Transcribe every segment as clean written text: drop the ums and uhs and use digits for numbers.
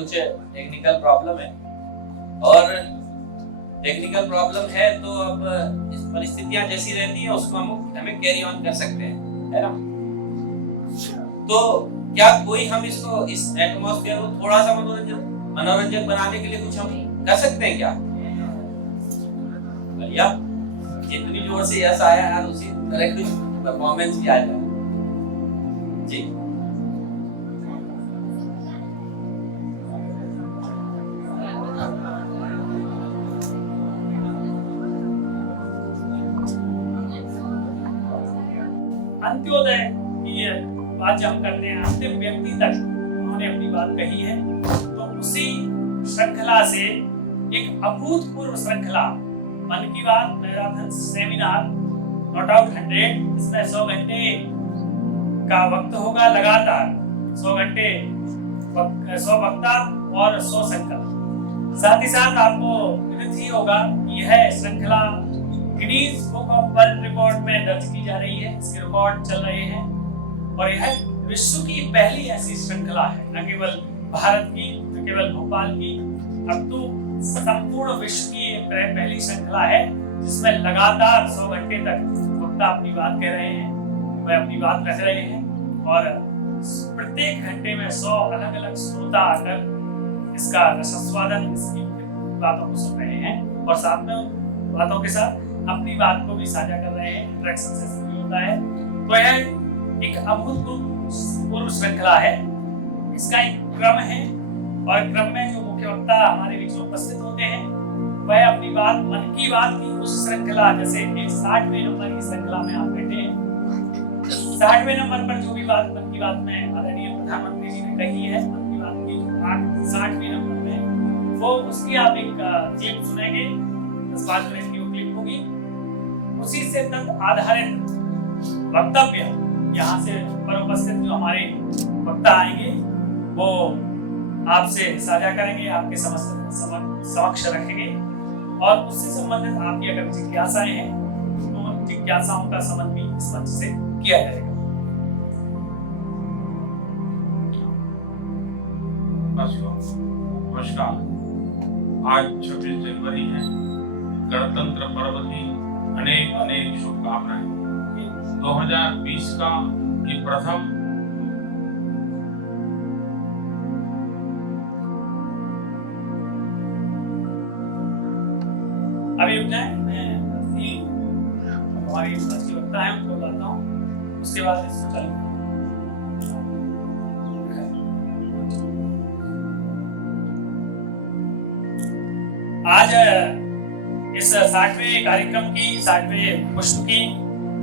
कुछ technical problem है, और टेक्निकल प्रॉब्लम है तो अब इस परिस्थितियां जैसी रहती हैं उसको हमें कैरी ऑन कर सकते हैं, है ना। तो क्या कोई हम इसको इस एटमॉस्फेयर को थोड़ा सा मनोरंजक बनाने के लिए कुछ हम कर सकते हैं क्या? बढ़िया, जितनी जोर से यस आया यार उसी तरह की परफॉर्मेंस भी आ जाए जी। अंत्योदय की बात जब हम करते हैं, अंतिम व्यक्ति तक उन्होंने अपनी बात कही है, तो उसी श्रृंखला से एक अभूतपूर्व श्रृंखला मन की बात मैराथन सेमिनार नॉट आउट 100, इसमें 100 घंटे का वक्त होगा लगातार, 100 घंटे 100 वक्ता और 100 संकल्प। साथ ही साथ आपको विदित ही होगा कि यह श्रृंखला Guinness book of world record में दर्ज की जा रही है, इसके रिकॉर्ड चल रहे हैं, और यह विश्व की पहली ऐसी श्रृंखला है, न केवल भारत की, न केवल भोपाल की, अब तो संपूर्ण विश्व की पहली श्रृंखला है जिसमें लगातार 100 घंटे तक वक्ता अपनी बात कह रहे हैं, वह अपनी बात रख रहे हैं, और प्रत्येक घंटे में 100 अलग अलग श्रोता आकर इसका रसास्वादन, इसकी बातों को सुन रहे हैं, और साथ में बातों के साथ अपनी बात को भी साझा कर रहे हैं, इंटरेक्शन सेशन भी होता है। तो यह एक अभूतपूर्व श्रृंखला है, इसका एक क्रम है, और क्रम में जो मुख्य वक्ता हमारे बीच में उपस्थित होते हैं वह अपनी बात, मन की बात की उस श्रृंखला, जैसे 60वें नंबर की श्रृंखला में आप बैठे हैं, 60वें नंबर पर जो भी बात मन की बात में आदरणीय प्रधानमंत्री जी ने कही है, मन की बात की 60वें नंबर में, वो उसकी आप एक क्लिप सुनेंगे, 10-5 मिनट की वो क्लिप होगी, उसी से तक आधारित वक्तव्य यहाँ से पर उपस्थित जो हमारे वक्ता आएंगे वो आपसे साझा करेंगे, आपके समक्ष रखेंगे, और उससे संबंधित आपकी अगर जिज्ञासाएं हैं तो उन जिज्ञासाओं का समन भी इस मंच से किया जाएगा। नमस्कार, आज 26 जनवरी है, गणतंत्र पर्व की अनेक अनेक शुभकामनाएं। 2020 का ये प्रथम अभी रुक जाए, मैं हमारी अच्छी वक्ता है उनको लाता हूँ, उसके बाद इसको चालू। आज इस 60वें कार्यक्रम की 60वें पुष्प की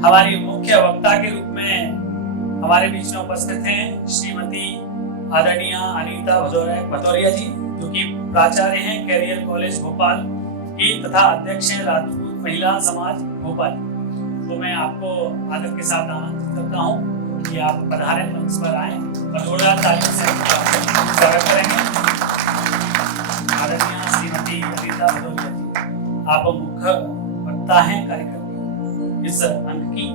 हमारी मुख्य वक्ता के रूप में हमारे बीच में उपस्थित हैं श्रीमती आदरणीय अनीता भदौरिया जी, जो कि प्राचार्य हैं कैरियर कॉलेज भोपाल की तथा अध्यक्ष हैं राजपूत महिला समाज भोपाल। तो मैं आपको आदर के साथ आमंत्रित करता हूँ कि आप पधारें, मंच पर आए और जोरदार तालियों से स्वागत करेंगे। आदरणीय श्रीमती अनीता भदौरिया जी, आप मुख्य वक्ता हैं कार्यक्रम इस अंक की।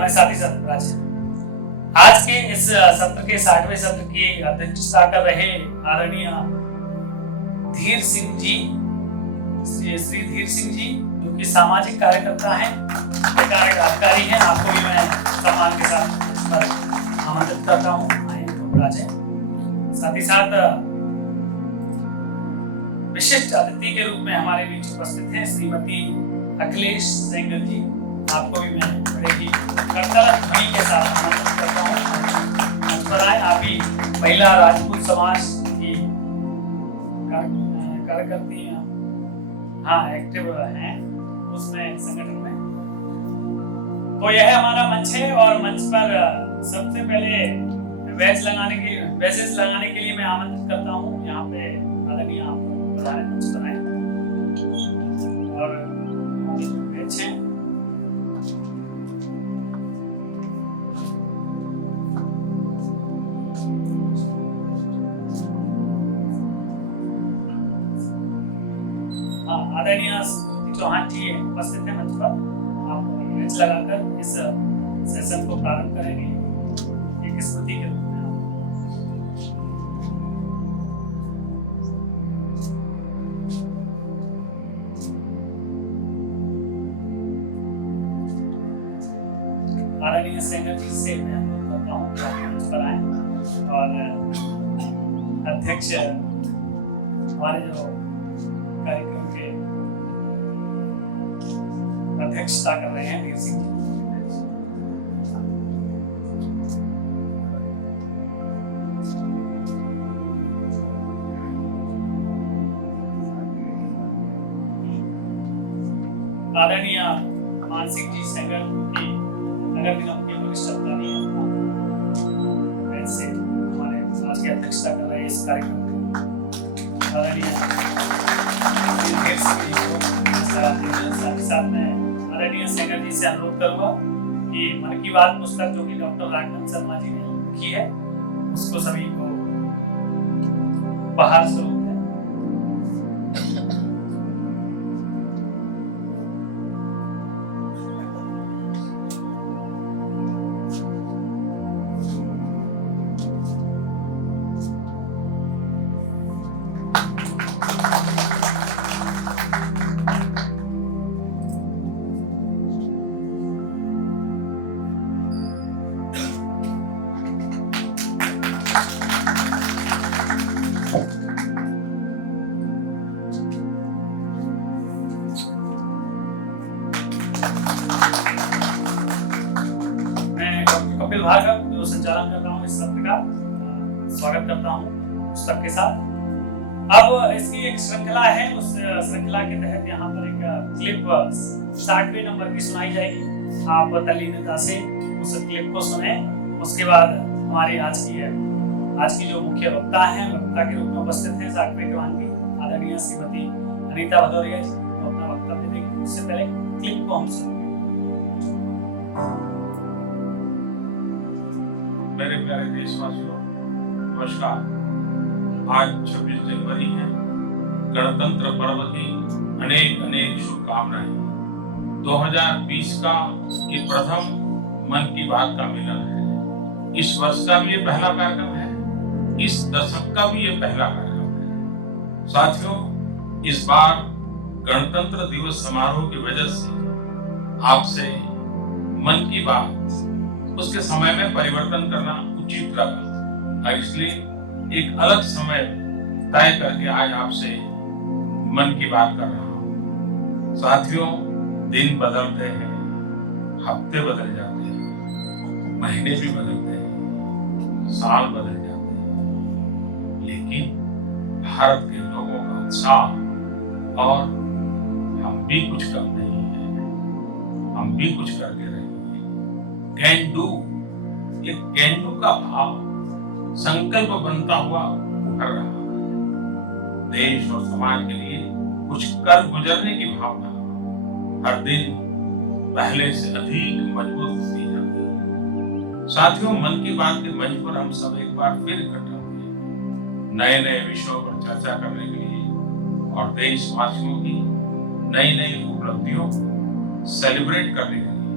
मैं साथ ही साथ आज के इस सत्र के 60वें सत्र की अध्यक्षता कर रहे आदरणीय धीर सिंह जी, श्री धीर सिंह जी, जो कि सामाजिक कार्यकर्ता हैं, कार्यकारी हैं, आपको भी मैं सम्मान के साथ आमंत्रित करता हूँ, आए तो। साथ ही साथ विशिष्ट अतिथि के रूप में हमारे बीच उपस्थित हैं श्रीमती अखिलेश सेंगर जी, आपको भी मैं बड़े ही करतलक ध्वनि के साथ आमंत्रित करता हूँ। मंच पर आए, आप ही महिला राजपूत समाज की कार्यकर्ती हैं, हाँ एक्टिव हैं उसमें संगठन में। तो यह हमारा मंच है, और मंच पर सबसे पहले बैच लगाने के लिए मैं आमंत्रित करता हूँ यहाँ पे आदरणीय आप मंच पर आए और बैच हैं। आदरणीय चौहान जी उपस्थित हैं मंच पर, आप बेंच लगाकर इस सेशन को प्रारंभ करेंगे एक स्मृति के रूप में। आदरणीय सेंगर जी से मैं अनुरोध करता हूँ कि आप मंच पर आएं और अध्यक्ष हमारे जो कार्यक्रम के अध्यक्षता कर रहे हैं वीर सिंह जी। आदरणीय मानसिक जी सेंगर की नगर निगम के वरिष्ठ अधिकारी हैं, ऐसे हमारे आज की अध्यक्षता कर रहे हैं इस कार्यक्रम में। आदरणीय साथ ही साथ मैं आदरणीय सेंगर जी से अनुरोध करूंगा कि मन की बात पुस्तक जो कि डॉक्टर राघवन शर्मा जी ने लिखी है उसको सभी को उपहार स्वरूप कपिल भार्गव जो संचालन कर रहा हूँ इस सत्र का स्वागत करता हूँ पुस्तक के साथ। अब इसकी एक श्रृंखला है, उस श्रृंखला के तहत यहाँ पर एक क्लिप 60वें नंबर की सुनाई जाएगी। आप तल्लीनता से उस क्लिप को सुने। उसके बाद हमारी आज की जो मुख्य वक्ता के रूप में उपस्थित हैं 60वें क्रमांक की आदरणीय श्रीमती अनीता भदौरिया जी, वो अपना वक्तव्य देंगे। उससे पहले क्लिप को हम सुनेंगे। मेरे प्यारे देशवासियों, नमस्कार। आज 26 जनवरी है। गणतंत्र पर्व की अनेक अनेक शुभकामनाएं। 2020 का ये प्रथम मन की बात का मिलन है। इस वर्ष का भी ये पहला कार्यक्रम है, इस दशक का भी ये पहला कार्यक्रम है। साथियों, इस बार गणतंत्र दिवस समारोह की वजह से आपसे मन की बात उसके समय में परिवर्तन करना उचित लगा और इसलिए एक अलग समय तय करके आज आपसे मन की बात कर रहा हूं। साथियों, दिन बदलते हैं, हफ्ते बदल जाते हैं, महीने भी बदलते हैं, साल बदल जाते हैं, लेकिन भारत के लोगों का उत्साह और हम भी कुछ कम नहीं है, हम भी कुछ करके रहेंगे। कैन डू, ये कैन डू का भाव संकल्प बनता हुआ उभर रहा है। देश और समाज के लिए कुछ कर गुजरने की भावना हर दिन पहले से अधिक मजबूत होती जाती है। साथियों, मन की बात के मंच पर हम सब एक बार फिर इकट्ठा हुए नए नए विषयों पर चर्चा करने के लिए और देशवासियों की नई नई उपलब्धियों को सेलिब्रेट करने के लिए,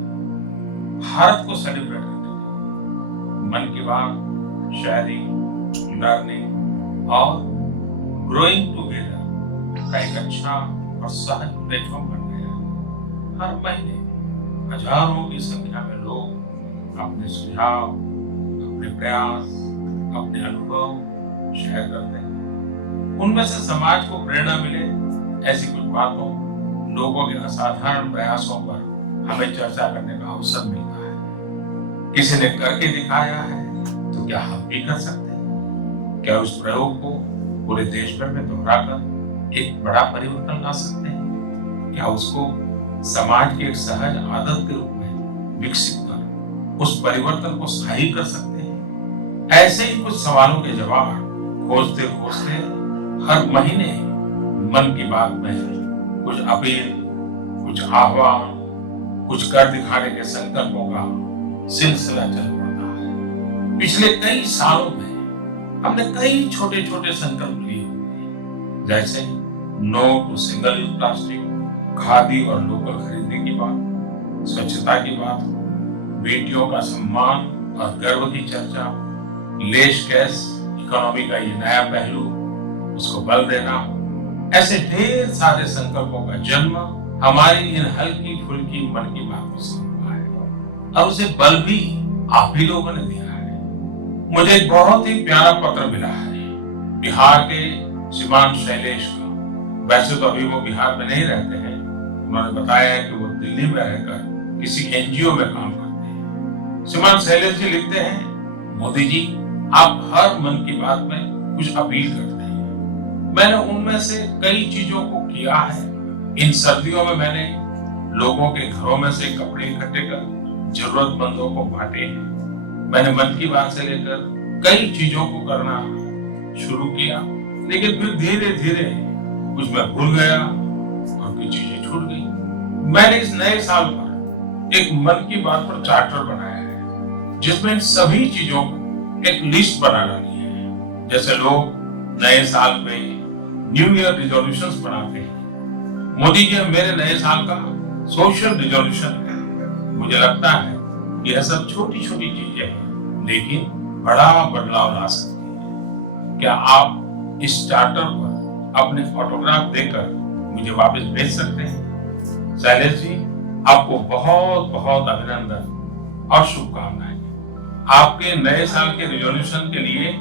भारत को सेलिब्रेट करने के लिए मन की बात शेयरिंग, लर्निंग और ग्रोइंग टुगेदर का एक अच्छा और सहज प्लेटफॉर्म बन गया। हर महीने हजारों की संख्या में लोग अपने सुझाव, अपने प्रयास, अपने अनुभव शेयर करते हैं। उनमें से समाज को प्रेरणा मिले ऐसी कुछ बातों, लोगों के असाधारण प्रयासों पर हमें चर्चा करने का अवसर मिलता है। किसी ने करके दिखाया है तो क्या हम भी कर सकते हैं? क्या उस प्रयोग को पूरे देश भर में दोहराकर एक बड़ा परिवर्तन ला सकते हैं? क्या उसको समाज की एक सहज आदत के रूप में विकसित कर उस परिवर्तन को स्थायी कर सकते हैं? ऐसे ही कुछ सवालों के जवाब खोजते खोजते हर महीने मन की बात में कुछ अपील, कुछ आह्वान, कुछ कर दिखाने के संकल्पों का सिलसिला चल पड़ता है। पिछले कई सालों में हमने कई छोटे छोटे संकल्प लिए हुए, जैसे no to single use plastic, khadi और लोकल खरीदने की बात, स्वच्छता की बात, बेटियों का सम्मान और गर्व की चर्चा, लेस कैश इकोनॉमी का ये नया पहलू, उसको बल देना। ऐसे ढेर सारे संकल्पों का जन्म हमारी इन हल्की फुल्की मन की बातों से हुआ है। और उसे बल भी आप ही लोगों ने दिया है। मुझे एक बहुत ही प्यारा पत्र मिला है बिहार के श्रीमान शैलेश का। वैसे तो अभी वो बिहार में नहीं रहते हैं, उन्होंने बताया है कि वो दिल्ली में रहकर किसी एनजीओ में काम करते हैं। श्रीमान शैलेश जी लिखते हैं, मोदी जी आप हर मन की बात में कुछ अपील करते हैं। मैंने उनमें से कई चीजों को किया है। इन सर्दियों में मैंने लोगों के घरों में से कपड़े इकट्ठे कर जरूरतमंदों को बांटे हैं। मैंने मन की बात से लेकर कई चीजों को करना शुरू किया, लेकिन फिर धीरे धीरे कुछ मैं भूल गया और कुछ चीजें छूट गई। मैंने इस नए साल पर एक मन की बात पर चार्टर बनाया है, जिसमें इन सभी चीजों को एक लिस्ट बना डाली है। जैसे लोग नए साल में न्यू ईयर रिजोल्यूशंस बनाते हैं, मोदी जी मेरे नए साल का सोशल रिजोल्यूशन है। मुझे लगता है कि यह सब छोटी छोटी चीजें हैं, लेकिन बड़ा बदलाव ला सकती है। क्या आप इस चार्टर पर अपने फोटोग्राफ देकर मुझे वापस भेज सकते हैं? शैलेश जी आपको बहुत बहुत अभिनंदन और शुभकामनाएं। आपके नए साल के रिजोल्यूशन के लिए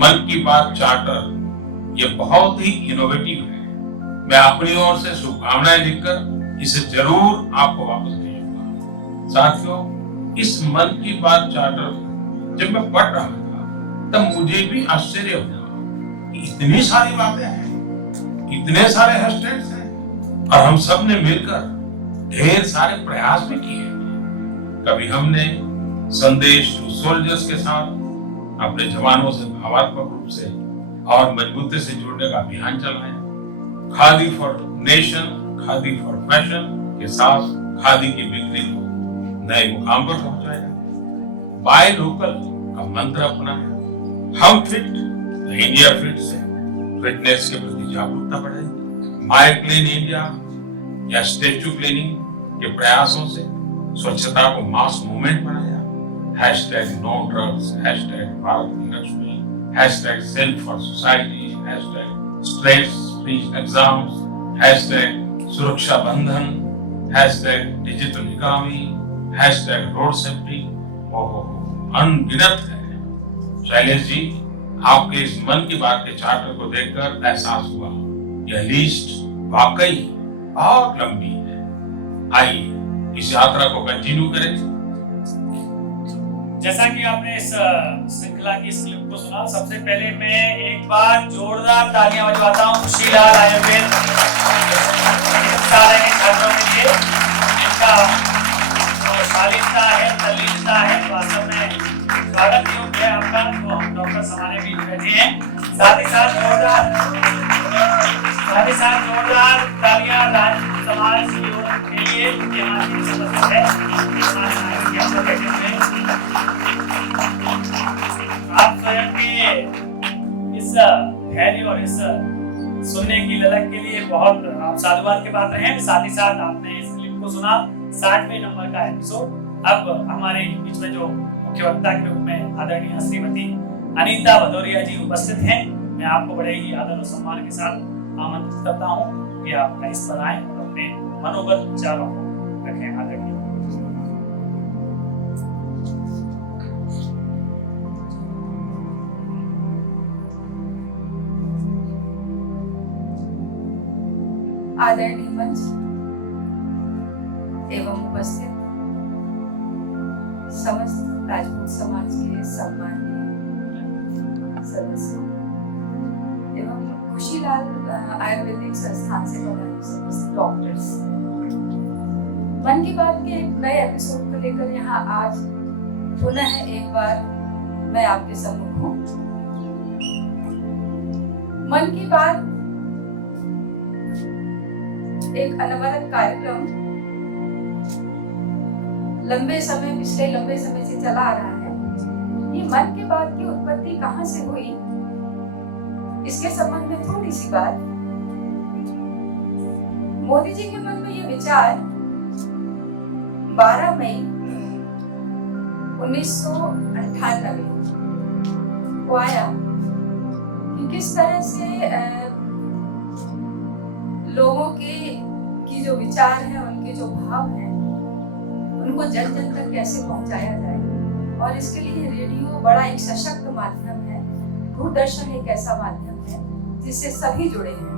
मन की बात चार्टर ये बहुत ही इनोवेटिव है। मैं अपनी ओर से शुभकामनाएं लिखकर इसे जरूर आपको वापस भेजूंगा। साथियों, इस मन की बात चार्टर जब मैं पढ़ रहा था तब मुझे भी आश्चर्य हुआ कि इतनी सारी बातें हैं, इतने सारे हैशटैग्स हैं और हम सब ने मिलकर ढेर सारे प्रयास भी किए। कभी हमने संदेश टू सोल्जर्स के साथ अपने जवानों से भावात्मक रूप से और मजबूती से जुड़ने का अभियान चलाया। Khadi for nation, khadi for fashion के साथ खादी की बिक्री को नए मुकाम पर पहुंचाया। बाय लोकल का मंत्र अपनाया। हम फिट तो इंडिया फिट से फिटनेस के प्रति जागरूकता बढ़ाई। माय क्लीन इंडिया या स्टेच्यू क्लीनिंग के प्रयासों से स्वच्छता को मास मूवमेंट बनाया। Hashtag no drugs, hashtag Bharat की Lakshmi, hashtag self for society, hashtag stress free exams, hashtag Suraksha Bandhan, hashtag digital economy, hashtag road safety. अनगिनत है। शैलेश जी आपके इस मन की बात के चार्टर को देखकर एहसास हुआ यह लिस्ट वाकई बहुत लंबी है। आइए इस यात्रा को कंटिन्यू करें। जैसा कि आपने इस श्रृंखला की इस क्लिप को सुना, सबसे पहले मैं एक बार जोरदार तालियां बजवाता हूं खुशीलाल आयुर्वेद छात्रों के लिए। इनका जो शालीनता है, तल्लीनता है, वास्तव में स्वागत योग्य है आपका। तो हम डॉक्टर समाने भी बैठे हैं। साथ ही साथ जोरदार तालियां राजपूत समाज के लिए जो हमारे सदस्य है। आप स्वयं के इस धैर्य और इस सुनने की ललक के लिए बहुत आप साधुवाद के पात्र हैं। साथ ही साथ आपने इस क्लिप को सुना 60वें नंबर का एपिसोड। अब हमारे बीच में जो मुख्य वक्ता के रूप में आदरणीय श्रीमती अनीता भदौरिया जी उपस्थित हैं। मैं आपको बड़े ही आदर और सम्मान के साथ आमंत्रित करता हूं कि आप इस पर आएं और अपने मनोगत विचारों को रखें। आदरणीय आदरणीय मंच एवं उपस्थित समस्त राजपूत समाज के सम्मानीय सदस्यों एवं खुशीलाल आयुर्वेदिक संस्थान से पधारे समस्त डॉक्टर्स, मन की बात के एक नए एपिसोड को लेकर यहाँ आज पुनः एक बार मैं आपके सम्मुख हूँ। मन की बात एक अनवरत कार्यक्रम पिछले लंबे समय से चला आ रहा है। ये मन की बात की उत्पत्ति कहाँ से हुई, इसके संबंध में थोड़ी सी बात। मोदी जी के मन में ये विचार 12 मई 1998 को आया कि किस तरह से लोगों की जो विचार है, उनके जो भाव हैं, उनको उनको जन जन तक कैसे पहुंचाया जाए। और इसके लिए रेडियो बड़ा एक सशक्त माध्यम है, दूरदर्शन एक ऐसा माध्यम है जिससे सभी जुड़े हैं।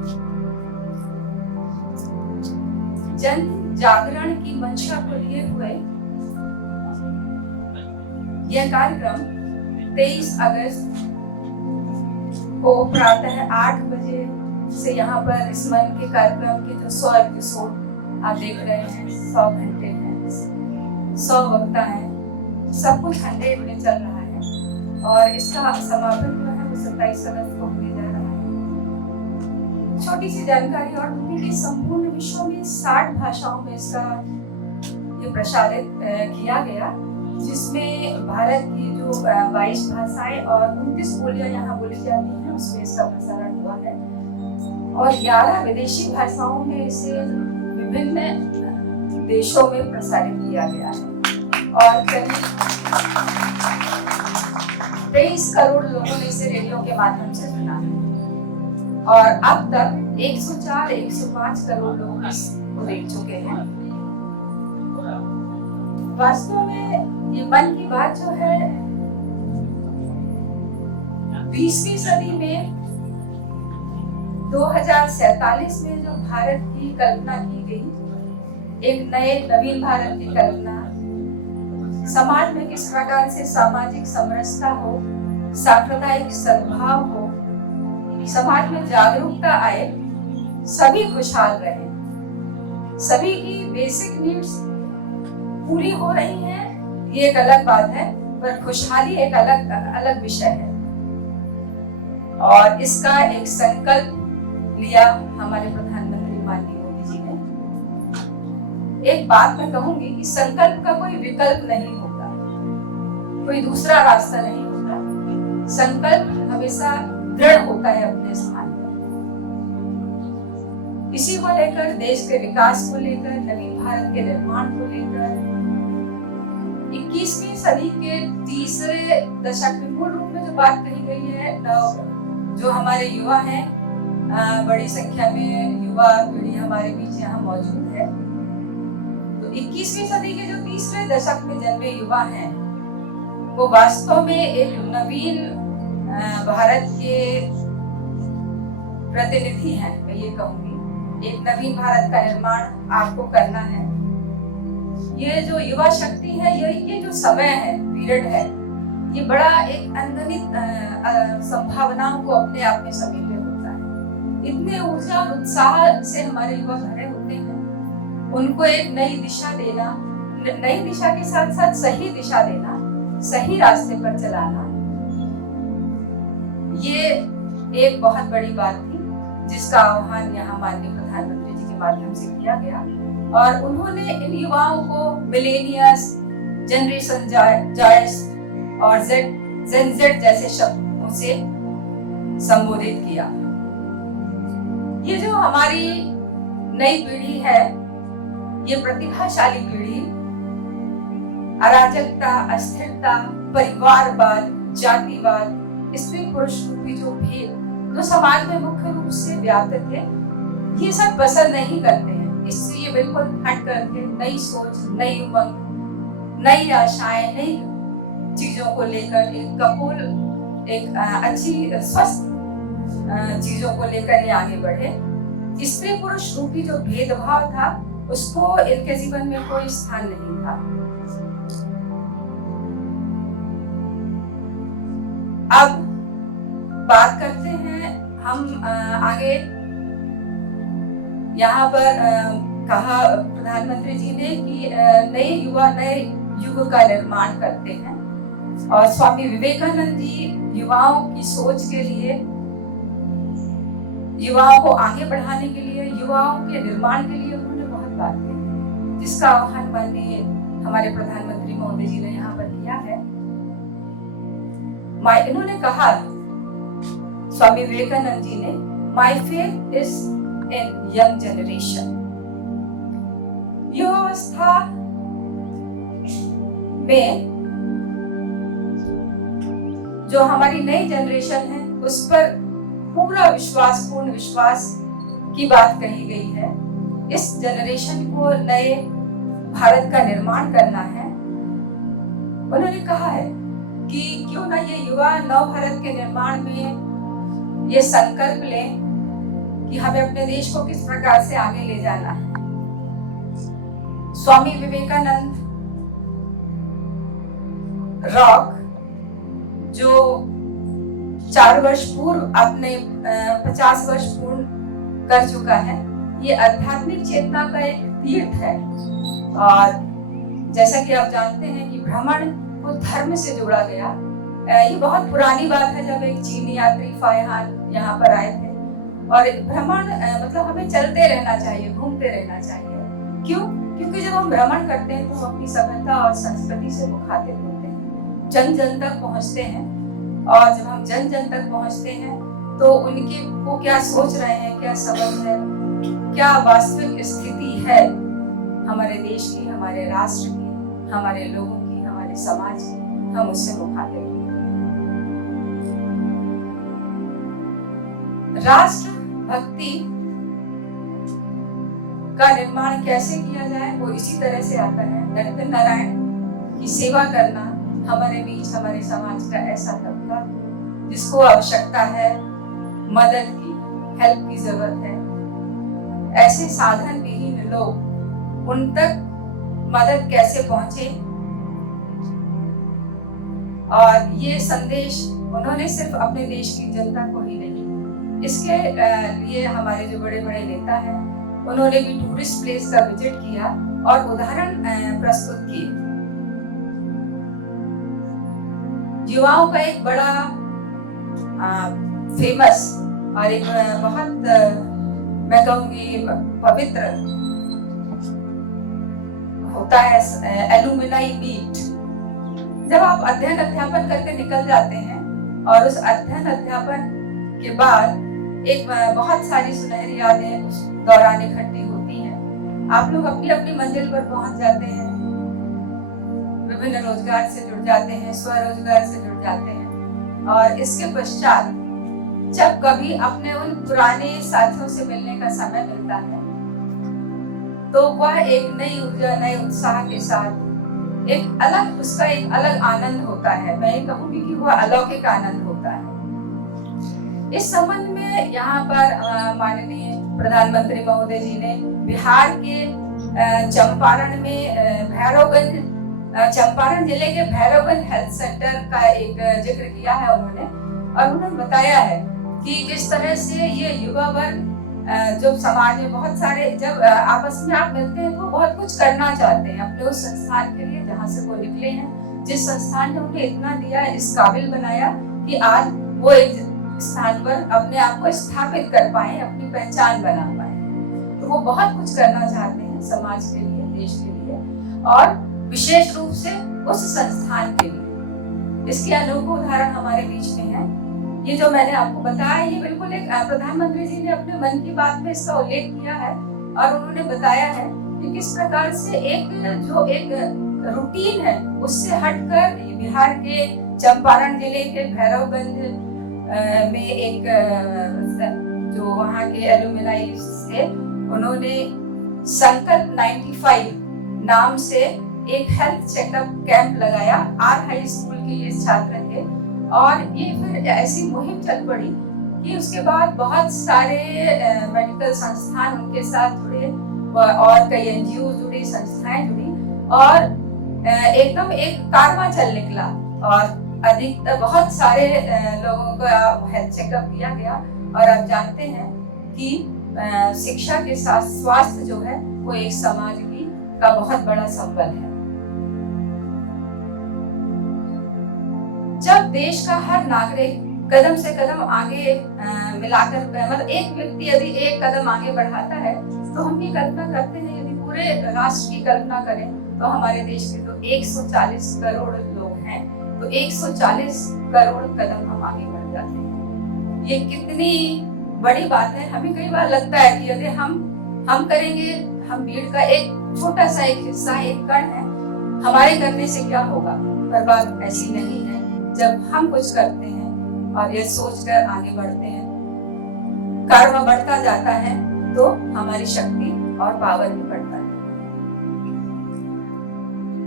जन जागरण की मंशा को लिए हुए यह कार्यक्रम 23 अगस्त को प्रातः 8 बजे से यहाँ पर इस मन के कार्यक्रम के जो 100 एपिसोड आप देख रहे हैं, 100 घंटे हैं, 100 वक्ता हैं, सब कुछ 100 में चल रहा है। और इसका समापन जो है वो 27 अगस्त को होने जा रहा है। छोटी सी जानकारी और दूंगी, संपूर्ण विश्व में 60 भाषाओं में इसका ये प्रसारित किया गया, जिसमें भारत की जो 22 भाषाएं और 29 बोलियां यहाँ बोली जाती हैं उसमें इसका प्रसारण हुआ है। और 11 विदेशी भाषाओं में इसे विभिन्न देशों में प्रसारित किया गया है। और करीब 23 करोड़ लोगों ने इसे रेडियो के माध्यम से सुना है। और अब तक 104-105 करोड़ लोग इसको देख चुके हैं। वास्तव में ये मन की बात जो है 20वीं सदी में 2047 में जो भारत की कल्पना की गई, एक नए नवीन भारत की कल्पना, समाज में किस प्रकार से सामाजिक समरसता हो, सांप्रदायिक सद्भाव हो, समाज में जागरूकता आए, सभी खुशहाल रहे, सभी की बेसिक नीड्स पूरी हो रही हैं, ये एक अलग बात है, पर खुशहाली एक अलग विषय है। और इसका एक संकल्प लिया हमारे प्रधानमंत्री माननीय मोदी जी ने। एक बात मैं कहूंगी कि संकल्प का कोई विकल्प नहीं होता, कोई दूसरा रास्ता नहीं होता। संकल्प हमेशा दृढ़ होता है अपने स्थान पर। इसी को लेकर, देश के विकास को लेकर, नवीन भारत के निर्माण को लेकर 21वीं सदी के तीसरे दशक में मूल रूप में जो बात कही गई है, जो हमारे युवा हैं, बड़ी संख्या में युवा पीढ़ी हमारे बीच यहाँ मौजूद है, तो 21वीं सदी के जो तीसरे दशक में जन्मे युवा हैं, वो वास्तव में एक नवीन भारत के प्रतिनिधि हैं। मैं ये कहूंगी, एक नवीन भारत का निर्माण आपको करना है। ये जो युवा शक्ति है, ये जो समय है, पीरियड है, ये बड़ा एक अनगिनत संभावनाओं को अपने आप में समेटे होता है। इतने ऊर्जा और उत्साह से हमारे युवा भरे होते हैं। उनको एक नई दिशा देना, नई दिशा के साथ साथ सही दिशा देना, सही रास्ते पर चलाना, ये एक बहुत बड़ी बात थी जिसका आह्वान यहाँ माननीय प्रधानमंत्री जी के माध्यम से किया गया। और उन्होंने इन युवाओं को मिलेनियर्स, जनरेशन जॉयस और जेन जेड जैसे शब्दों से संबोधित किया। ये जो हमारी नई पीढ़ी है, ये प्रतिभाशाली पीढ़ी अराजकता, अस्थिरता, परिवारवाद, जातिवाद, स्त्री पुरुष रूपी जो भेद जो समाज में मुख्य रूप से व्याप्त थे, ये सब पसंद नहीं करते हैं। इससे ये बिल्कुल हट करके नई सोच, नई उमंग, नई आशाएं, नई चीजों को लेकर एक कपूल, एक अच्छी स्वस्थ चीजों को लेकर ये आगे बढ़े। स्त्री पुरुष रूपी जो भेदभाव था, उसको इनके जीवन में कोई स्थान नहीं था। अब बात करते हैं हम आगे। यहाँ पर कहा प्रधानमंत्री जी ने कि नए युवा नए युग का निर्माण करते हैं, और स्वामी विवेकानंद जी युवाओं की सोच के लिए, युवाओं को आगे बढ़ाने के लिए, युवाओं के निर्माण के लिए उन्होंने बहुत बात की, जिसका आह्वान माननीय हमारे प्रधानमंत्री महोदय जी ने यहाँ पर किया है। इन्होंने कहा, स्वामी विवेकानंद जी ने, my faith is in young generation. युवावस्था में जो हमारी नई जनरेशन है, उस पर पूरा विश्वास, पूर्ण विश्वास की बात कही गई है। इस जनरेशन को नए भारत का निर्माण करना है, उन्होंने कहा है कि क्यों ना ये युवा नव भारत के निर्माण में ये संकल्प लें कि हमें अपने देश को किस प्रकार से आगे ले जाना है। स्वामी विवेकानंद रॉक जो 4 वर्ष पूर्व अपने 50 वर्ष पूर्ण कर चुका है, ये आध्यात्मिक चेतना का एक तीर्थ है। और जैसा कि आप जानते हैं कि भ्रमण को धर्म से जोड़ा गया। ये बहुत पुरानी बात है, जब एक चीनी यात्री फायहान यहाँ पर आए थे। और भ्रमण मतलब हमें चलते रहना चाहिए, घूमते रहना चाहिए। क्यों? क्योंकि जब हम भ्रमण करते हैं तो हम अपनी सभ्यता और संस्कृति से मुखातिब होते हैं, जन जन तक पहुँचते हैं। और जब हम जन जन तक पहुँचते हैं तो उनके वो क्या सोच रहे हैं, क्या सबब है, क्या वास्तविक स्थिति है हमारे देश की, हमारे राष्ट्र की, हमारे लोगों की, हमारे समाज की, हम उससे मुखातिब हैं। राष्ट्र भक्ति का निर्माण कैसे किया जाए, वो इसी तरह से आता है। नरपिन नारायण की सेवा करना, हमारे बीच हमारे समाज का ऐसा तबका जिसको आवश्यकता है, मदद की, हेल्प की जरूरत है, ऐसे साधन विहीन लोग, उन तक मदद कैसे पहुंचे। और ये संदेश उन्होंने सिर्फ अपने देश की जनता को ही नहीं, इसके लिए हमारे जो बड़े बड़े नेता हैं उन्होंने भी टूरिस्ट प्लेस का विजिट किया और उदाहरण प्रस्तुत किए। युवाओं का एक बड़ा फेमस और एक बहुत मैं कहूँगी पवित्र होता है एलुमनाई मीट। जब आप अध्ययन अध्यापन करके निकल जाते हैं और उस अध्ययन अध्यापन के बाद एक बहुत सारी सुनहरी यादें उस दौरान इकट्ठी होती हैं। आप लोग अपनी अपनी मंजिल पर पहुंच जाते हैं, विभिन्न रोजगार से जुड़ जाते हैं, स्वरोजगार से जुड़ जाते हैं। और इसके पश्चात जब कभी अपने उन पुराने साथियों से मिलने का समय मिलता है तो वह एक नई ऊर्जा, नए उत्साह के साथ उसका एक अलग आनंद होता है। मैं ये कहूँगी कि वह अलौकिक आनंद होता है। इस संबंध में यहाँ पर माननीय प्रधानमंत्री महोदय जी ने बिहार के चंपारण में चंपारण जिले के भैरवगंज हेल्थ सेंटर का एक जिक्र किया है उन्होंने। और उन्होंने बताया है कि किस तरह से ये युवा वर्ग जो समाज में बहुत सारे जब आपस में आप मिलते हैं तो बहुत कुछ करना चाहते हैं अपने उस संस्थान के लिए जहाँ से वो निकले हैं, जिस संस्थान ने उन्हें इतना दिया, इस काबिल बनाया कि आज वो एक स्थान पर अपने आप को स्थापित कर पाए, अपनी पहचान बना पाए। तो वो बहुत कुछ करना चाहते हैं समाज के लिए, देश के लिए और विशेष रूप से उस संस्थान के लिए। इसके अनोखे उदाहरण हमारे बीच में है। ये जो मैंने आपको बताया ये बिल्कुल एक प्रधानमंत्री जी ने अपने मन की बात में इसका उल्लेख किया है और उन्होंने बताया है कि किस प्रकार से एक रूटीन है उससे हटकर बिहार के चंपारण जिले के भैरवगंज में एक जो वहाँ के एलुमनाई थे, उन्होंने संकल्प 95 नाम से एक हेल्थ चेकअप कैंप लगाया। आर हाई स्कूल के ये छात्र थे और ये फिर ऐसी मुहिम चल पड़ी कि उसके बाद बहुत सारे मेडिकल संस्थान उनके साथ जुड़े और कई एनजीओ जुड़ी, संस्थाएं जुड़ी और एकदम एक कारवां चल निकला और अधिकतर बहुत सारे लोगों का हेल्थ चेकअप किया गया। और आप जानते हैं कि शिक्षा के साथ स्वास्थ्य जो है वो एक समाज का बहुत बड़ा संबल है। जब देश का हर नागरिक कदम से कदम आगे मिलाकर मतलब एक व्यक्ति यदि एक कदम आगे बढ़ाता है तो हम ये कल्पना करते हैं, यदि पूरे राष्ट्र की कल्पना करें तो हमारे देश के तो 140 करोड़ लोग हैं, तो 140 करोड़ कदम हम आगे बढ़ जाते हैं। ये कितनी बड़ी बात है। हमें कई बार लगता है कि यदि हम करेंगे, हम भीड़ का एक छोटा सा एक हिस्सा, एक कण है, हमारे करने से क्या होगा, पर बात ऐसी नहीं है। जब हम कुछ करते हैं और ये सोचकर आगे बढ़ते हैं, कर्म बढ़ता जाता है तो हमारी शक्ति और पावर भी बढ़ता है।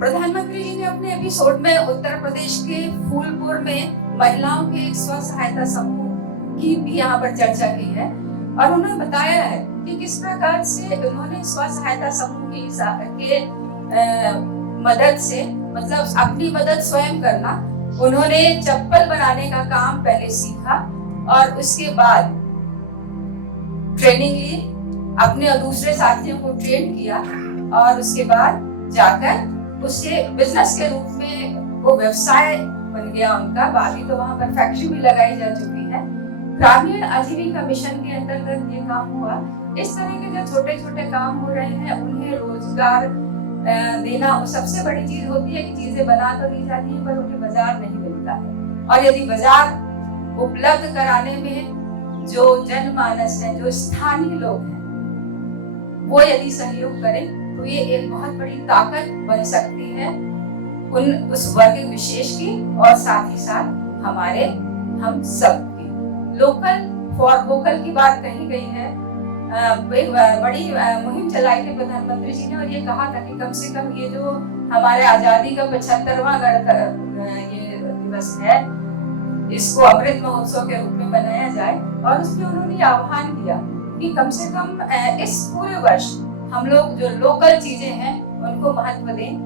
प्रधानमंत्री जी ने अपने एपिसोड में उत्तर प्रदेश के फूलपुर में महिलाओं के एक स्व सहायता समूह की भी यहाँ पर चर्चा की है और उन्होंने बताया है कि किस प्रकार से उन्होंने स्व सहायता समूह के मदद से, मतलब अपनी मदद स्वयं करना, उन्होंने चप्पल बनाने का काम पहले सीखा और उसके बाद ट्रेनिंग ली, अपने और दूसरे साथियों को ट्रेन किया और उसके बाद जाकर उसे बिजनेस के रूप में वो व्यवसाय बन गया उनका। बाकी तो वहाँ पर फैक्ट्री भी लगाई जा चुकी है। ग्रामीण आजीविका मिशन के अंतर्गत ये काम हुआ। इस तरह के जो छोटे छोटे काम हो रहे हैं उन्हें रोजगार देना सबसे बड़ी चीज होती है कि चीजें बना तो ली जाती है पर उन्हें बाजार नहीं मिलता है, और यदि बाजार उपलब्ध कराने में जो जनमानस है, जो स्थानीय लोग हैं, वो यदि सहयोग करें तो ये एक बहुत बड़ी ताकत बन सकती है उस वर्ग विशेष की और साथ ही साथ हम सब की। लोकल फॉर वोकल की बात कही गई है। एक बड़ी मुहिम चलाई थी प्रधानमंत्री जी ने और ये कहा था कि कम से कम ये जो हमारे आजादी का 75वां ये दिवस है, इसको अमृत महोत्सव के रूप में मनाया जाए। और उसमें उन्होंने आह्वान किया कि कम से कम इस पूरे वर्ष हम लोग जो लोकल चीजें हैं उनको महत्व दें।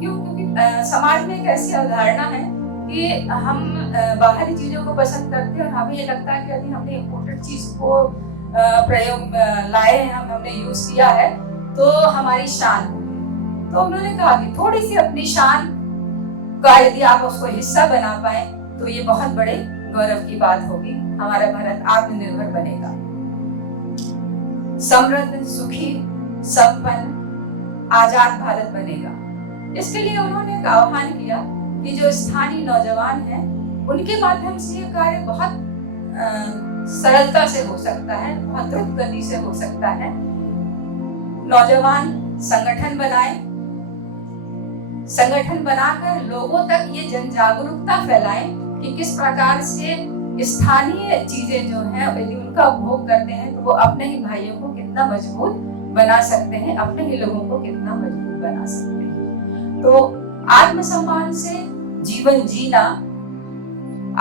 क्योंकि समाज में एक ऐसी अवधारणा है कि हम बाहरी चीजों को पसंद करते हैं और हमें ये लगता है कि यदि हमने इम्पोर्टेड चीज को प्रयोग लाए हैं, हमने यूज किया है तो हमारी शान होगी। तो उन्होंने कहा कि थोड़ी सी अपनी शान का यदि आप उसको हिस्सा बना पाए तो ये बहुत बड़े गौरव की बात होगी। हमारा भारत आत्मनिर्भर बनेगा, समृद्ध, सुखी, संपन्न, आजाद भारत बनेगा। इसके लिए उन्होंने एक आह्वान किया कि जो स्थानीय नौजवान हैं उनके माध्यम से ये कार्य बहुत सरलता से हो सकता है, बहुत द्रुत गति से हो सकता है। नौजवान संगठन बनाए, संगठन बनाकर लोगों तक ये जन जागरूकता फैलाएं कि किस प्रकार से स्थानीय चीजें जो हैं यदि उनका उपभोग करते हैं तो वो अपने ही भाइयों को कितना मजबूत बना सकते हैं, अपने ही लोगों को कितना मजबूत बना सकते हैं। तो आत्मसम्मान से जीवन जीना,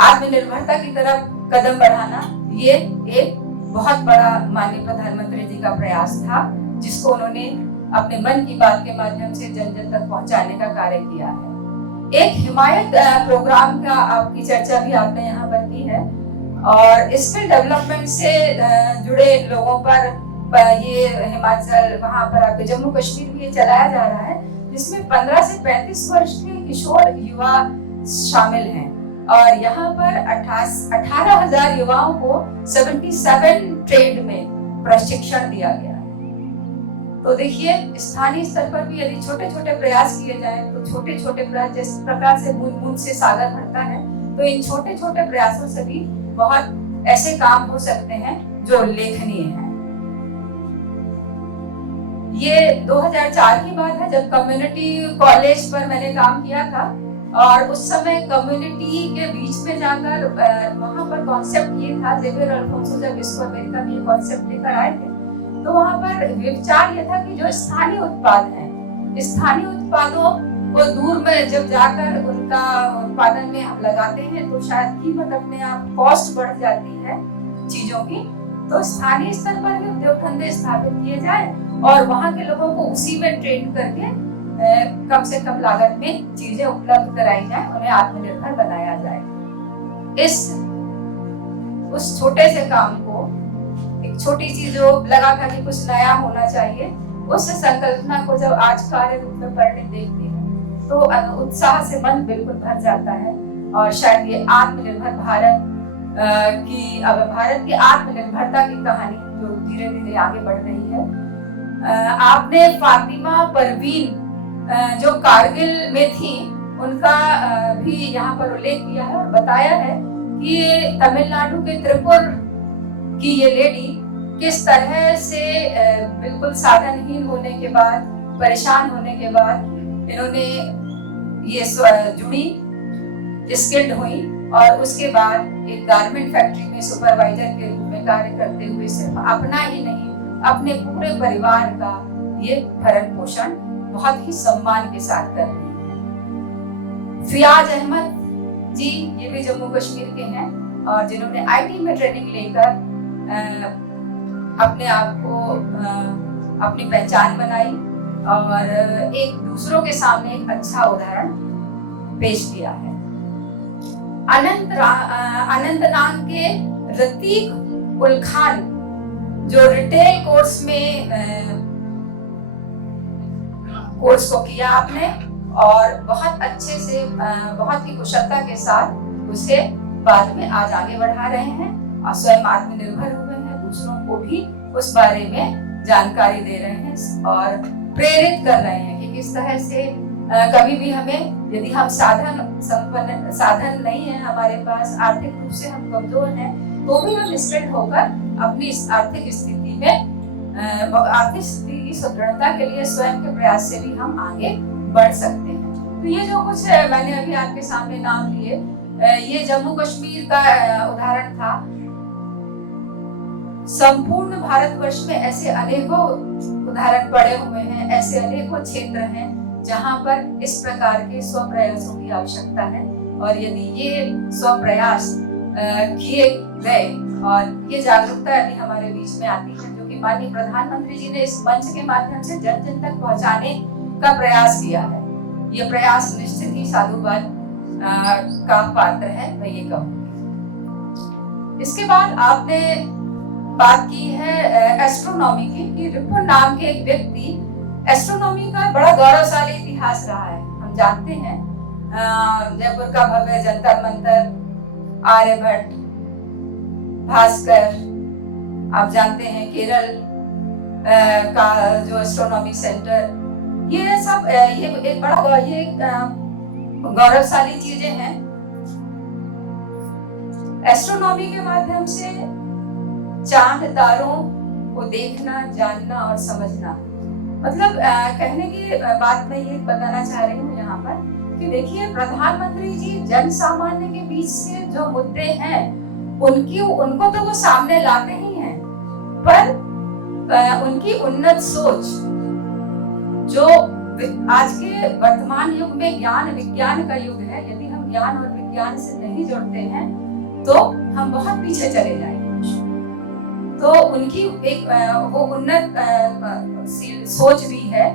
आत्मनिर्भरता की तरफ कदम बढ़ाना, ये एक बहुत बड़ा माननीय प्रधानमंत्री जी का प्रयास था जिसको उन्होंने अपने मन की बात के माध्यम से जन जन तक पहुंचाने का कार्य किया है। एक हिमायत प्रोग्राम का आपकी चर्चा भी आपने यहाँ पर की है और स्किल डेवलपमेंट से जुड़े लोगों पर ये हिमाचल, वहाँ पर आपके जम्मू कश्मीर में ये चलाया जा रहा है जिसमें 15 से 35 वर्ष के किशोर युवा शामिल हैं और यहाँ पर 18,000 युवाओं को 77 ट्रेड में प्रशिक्षण दिया गया है। तो देखिए स्थानीय स्तर पर भी यदि छोटे छोटे प्रयास किए जाएं तो छोटे छोटे प्रयास जिस प्रकार से बूंद बूंद से सागर भरता है, तो इन छोटे छोटे प्रयासों से भी बहुत ऐसे काम हो सकते हैं जो उल्लेखनीय हैं। ये 2004 की बात है जब कम्युनिटी कॉलेज पर मैंने काम किया था और उस समय कम्युनिटी के बीच में जाकर वहाँ पर कॉन्सेप्ट ये था, जेवियर अल्फोंसो जब इसको अमेरिका में ये कॉन्सेप्ट लेकर आए थे तो वहाँ पर विचार ये था कि जो स्थानीय उत्पाद हैं, स्थानीय उत्पादों को दूर में जब जाकर उनका उत्पादन में हम लगाते हैं तो शायद कीमत अपने आप कॉस्ट बढ़ जाती है चीजों की। तो स्थानीय स्तर पर भी उद्योग धंधे स्थापित किए जाए और वहाँ के लोगों को उसी में ट्रेन करके कम से कम लागत में चीजें उपलब्ध कराई जाए, उन्हें आत्मनिर्भर बनाया जाए। उस छोटे से काम को, एक छोटी सी जो लगा था कि कुछ नया होना चाहिए, उस संकल्पना को जब आज कार्य रूप में परिणित देखती हूँ तो उत्साह से मन बिल्कुल भर जाता है और शायद ये आत्मनिर्भर भारत की आत्मनिर्भरता की कहानी जो धीरे धीरे आगे बढ़ रही है। आपने फातिमा परवीन जो कारगिल में थी उनका भी यहाँ पर उल्लेख किया है और बताया है कि तमिलनाडु के त्रिपुर की ये लेडी किस तरह से बिल्कुल साधनहीन होने के बाद, परेशान होने के बाद इन्होंने ये जुड़ी, स्किल्ड हुई और उसके बाद एक गारमेंट फैक्ट्री में सुपरवाइजर के रूप में कार्य करते हुए सिर्फ अपना ही नहीं अपने पूरे परिवार का ये भरण पोषण बहुत ही सम्मान के साथ कर रही है। फियाज अहमद जी, ये भी जम्मू कश्मीर के हैं और जिन्होंने आईटी में ट्रेनिंग लेकर अपने आप को अपनी पहचान बनाई और एक दूसरों के सामने एक अच्छा उदाहरण पेश किया है। अनंतनाग के रतीक उल खान जो रिटेल कोर्स में कोर्स को किया आपने और बहुत अच्छे से बहुत ही कुशलता के साथ उसे बाद में आज आगे बढ़ा रहे हैं और स्वयं आत्मनिर्भर हुए हैं, दूसरों को भी उस बारे में जानकारी दे रहे हैं और प्रेरित कर रहे हैं कि किस तरह से कभी भी हमें, यदि हम साधन नहीं है हमारे पास, आर्थिक रूप से हम कमजोर हैं, तो भी हम स्थिर होकर अपनी इस आर्थिक स्थिति की सुदृढ़ता के लिए स्वयं के प्रयास से भी हम आगे बढ़ सकते हैं। तो ये जो कुछ मैंने अभी आपके सामने नाम लिए, ये जम्मू कश्मीर का उदाहरण था। संपूर्ण भारतवर्ष में ऐसे अनेकों उदाहरण पड़े हुए हैं, ऐसे अनेकों क्षेत्र हैं जहां पर इस प्रकार के स्वप्रयासों की आवश्यकता है और यदि ये स्वप्रयास किए गए और ये जागरूकता यदि हमारे बीच में आती है, जो कि माननीय प्रधानमंत्री जी ने इस मंच के माध्यम से जन जन तक पहुंचाने का प्रयास किया है, ये प्रयास निश्चित ही साधुवाद का पात्र है, मैं ये कहूँगी। इसके बाद आपने बात की है एस्ट्रोनॉमी की, कि रिपुन नाम के एक व्यक्ति, एस्ट्रोनॉमी का बड़ा गौरवशाली इतिहास रहा है। हम जानते हैं जयपुर का भव्य जंतर मंतर, आर्यभट्ट, भास्कर, आप जानते हैं केरल का जो एस्ट्रोनॉमी सेंटर, ये सब ये एक बड़ा ये गौरवशाली चीजें हैं। एस्ट्रोनॉमी के माध्यम से चांद तारों को देखना, जानना और समझना, मतलब कहने की बात मैं ये बताना चाह रही हूँ यहाँ पर कि देखिए, प्रधानमंत्री जी जन सामान्य के बीच से जो मुद्दे हैं उनको तो वो सामने लाते ही हैं, पर उनकी उन्नत सोच जो आज के वर्तमान युग में ज्ञान विज्ञान का युग है, यदि हम ज्ञान और विज्ञान से नहीं जुड़ते हैं तो हम बहुत पीछे चले जाएंगे। तो उनकी एक वो उन्नत सोच भी है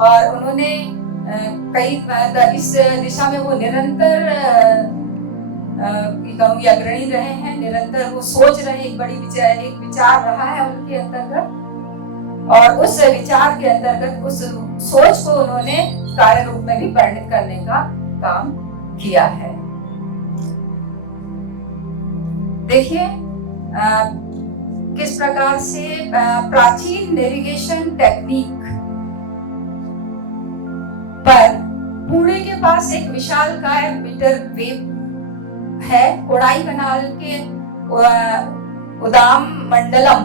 और उन्होंने कई इस दिशा में वो निरंतर कहूँगी अग्रणी रहे हैं, निरंतर वो सोच रहे, एक विचार रहा है उनके अंतर्गत और उस विचार के अंतर्गत उस सोच को उन्होंने कार्य रूप में भी परिणत करने का काम किया है। देखिए किस प्रकार से प्राचीन नेविगेशन टेक्निक पर पुणे के पास एक विशालकाय मीटर वेव है, कोडाई कनाल के उदाम मंडलम,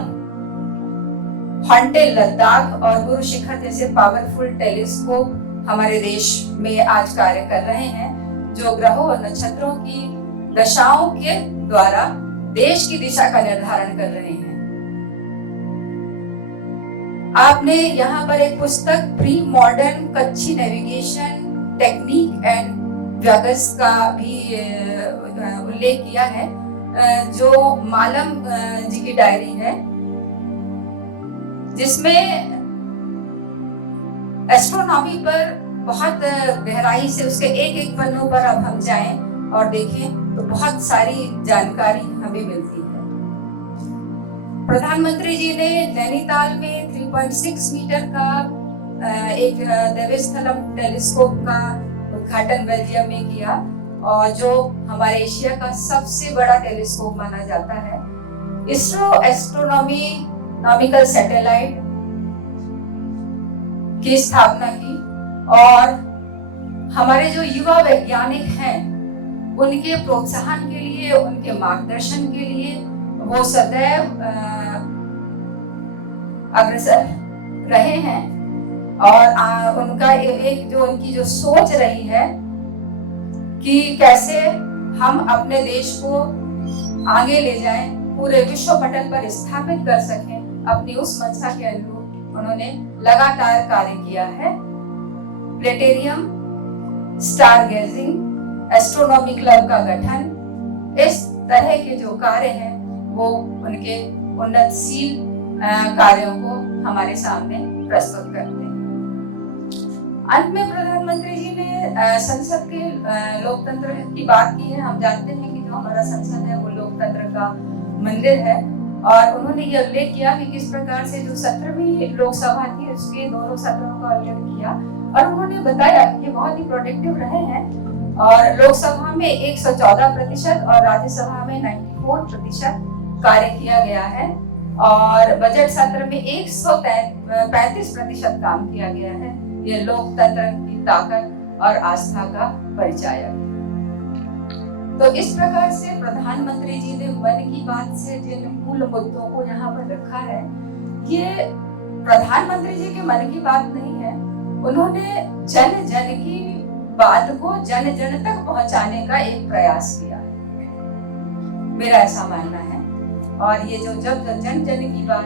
हंटे लद्दाख और गुरु शिखर जैसे पावरफुल टेलीस्कोप हमारे देश में आज कार्य कर रहे हैं, जो ग्रहों और नक्षत्रों की दशाओं के द्वारा देश की दिशा का निर्धारण कर रहे हैं। आपने यहाँ पर एक पुस्तक pre modern Kutchi navigation technique and voyages का भी उल्लेख किया है, जो मालम जी की डायरी है, जिसमें एस्ट्रोनॉमी पर बहुत गहराई से उसके एक एक पन्नों पर अब हम जाएं और देखें तो बहुत सारी जानकारी हमें मिलती है। प्रधानमंत्री जी ने नैनीताल में 3.6 मीटर का एक देवस्थलम टेलीस्कोप का उद्घाटन बेल्जियम में किया और जो हमारे एशिया का सबसे बड़ा टेलीस्कोप माना जाता है। इसरो एस्ट्रोनॉमिकल सैटेलाइट की स्थापना की और हमारे जो युवा वैज्ञानिक हैं उनके प्रोत्साहन के लिए, उनके मार्गदर्शन के लिए वो सदैव अग्रसर रहे हैं और उनका उनकी जो सोच रही है कि कैसे हम अपने देश को आगे ले जाएं, पूरे विश्व पटल पर स्थापित कर सकें, अपनी उस मंशा के अनुरूप उन्होंने लगातार कार्य किया है। Planetarium, star gazing, astronomy club का गठन, इस तरह के जो कार्य हैं वो उनके उन्नतशील कार्यों को हमारे सामने प्रस्तुत करते हैं। अंत में प्रधानमंत्री जी ने संसद के लोकतंत्र की बात की है। हम जानते हैं कि जो हमारा संसद है वो लोकतंत्र का मंदिर है, और उन्होंने ये उल्लेख किया कि किस प्रकार से जो 17वीं लोकसभा थी उसके दोनों सत्रों का उल्लेख किया, और उन्होंने बताया कि बहुत ही प्रोडक्टिव रहे हैं, और लोकसभा में 114% और राज्यसभा में 94% कार्य किया गया है, और बजट सत्र में 135% काम किया गया है। ये लोकतंत्र की ताकत और आस्था का परिचायक है। तो इस प्रकार से प्रधानमंत्री जी ने मन की बात से जिन मूल मुद्दों को यहाँ पर रखा है, ये प्रधानमंत्री जी के मन की बात नहीं है। उन्होंने जन जन की बात को जन जन तक पहुंचाने का एक प्रयास किया है, मेरा ऐसा मानना है। और ये जो जब जन जन की बात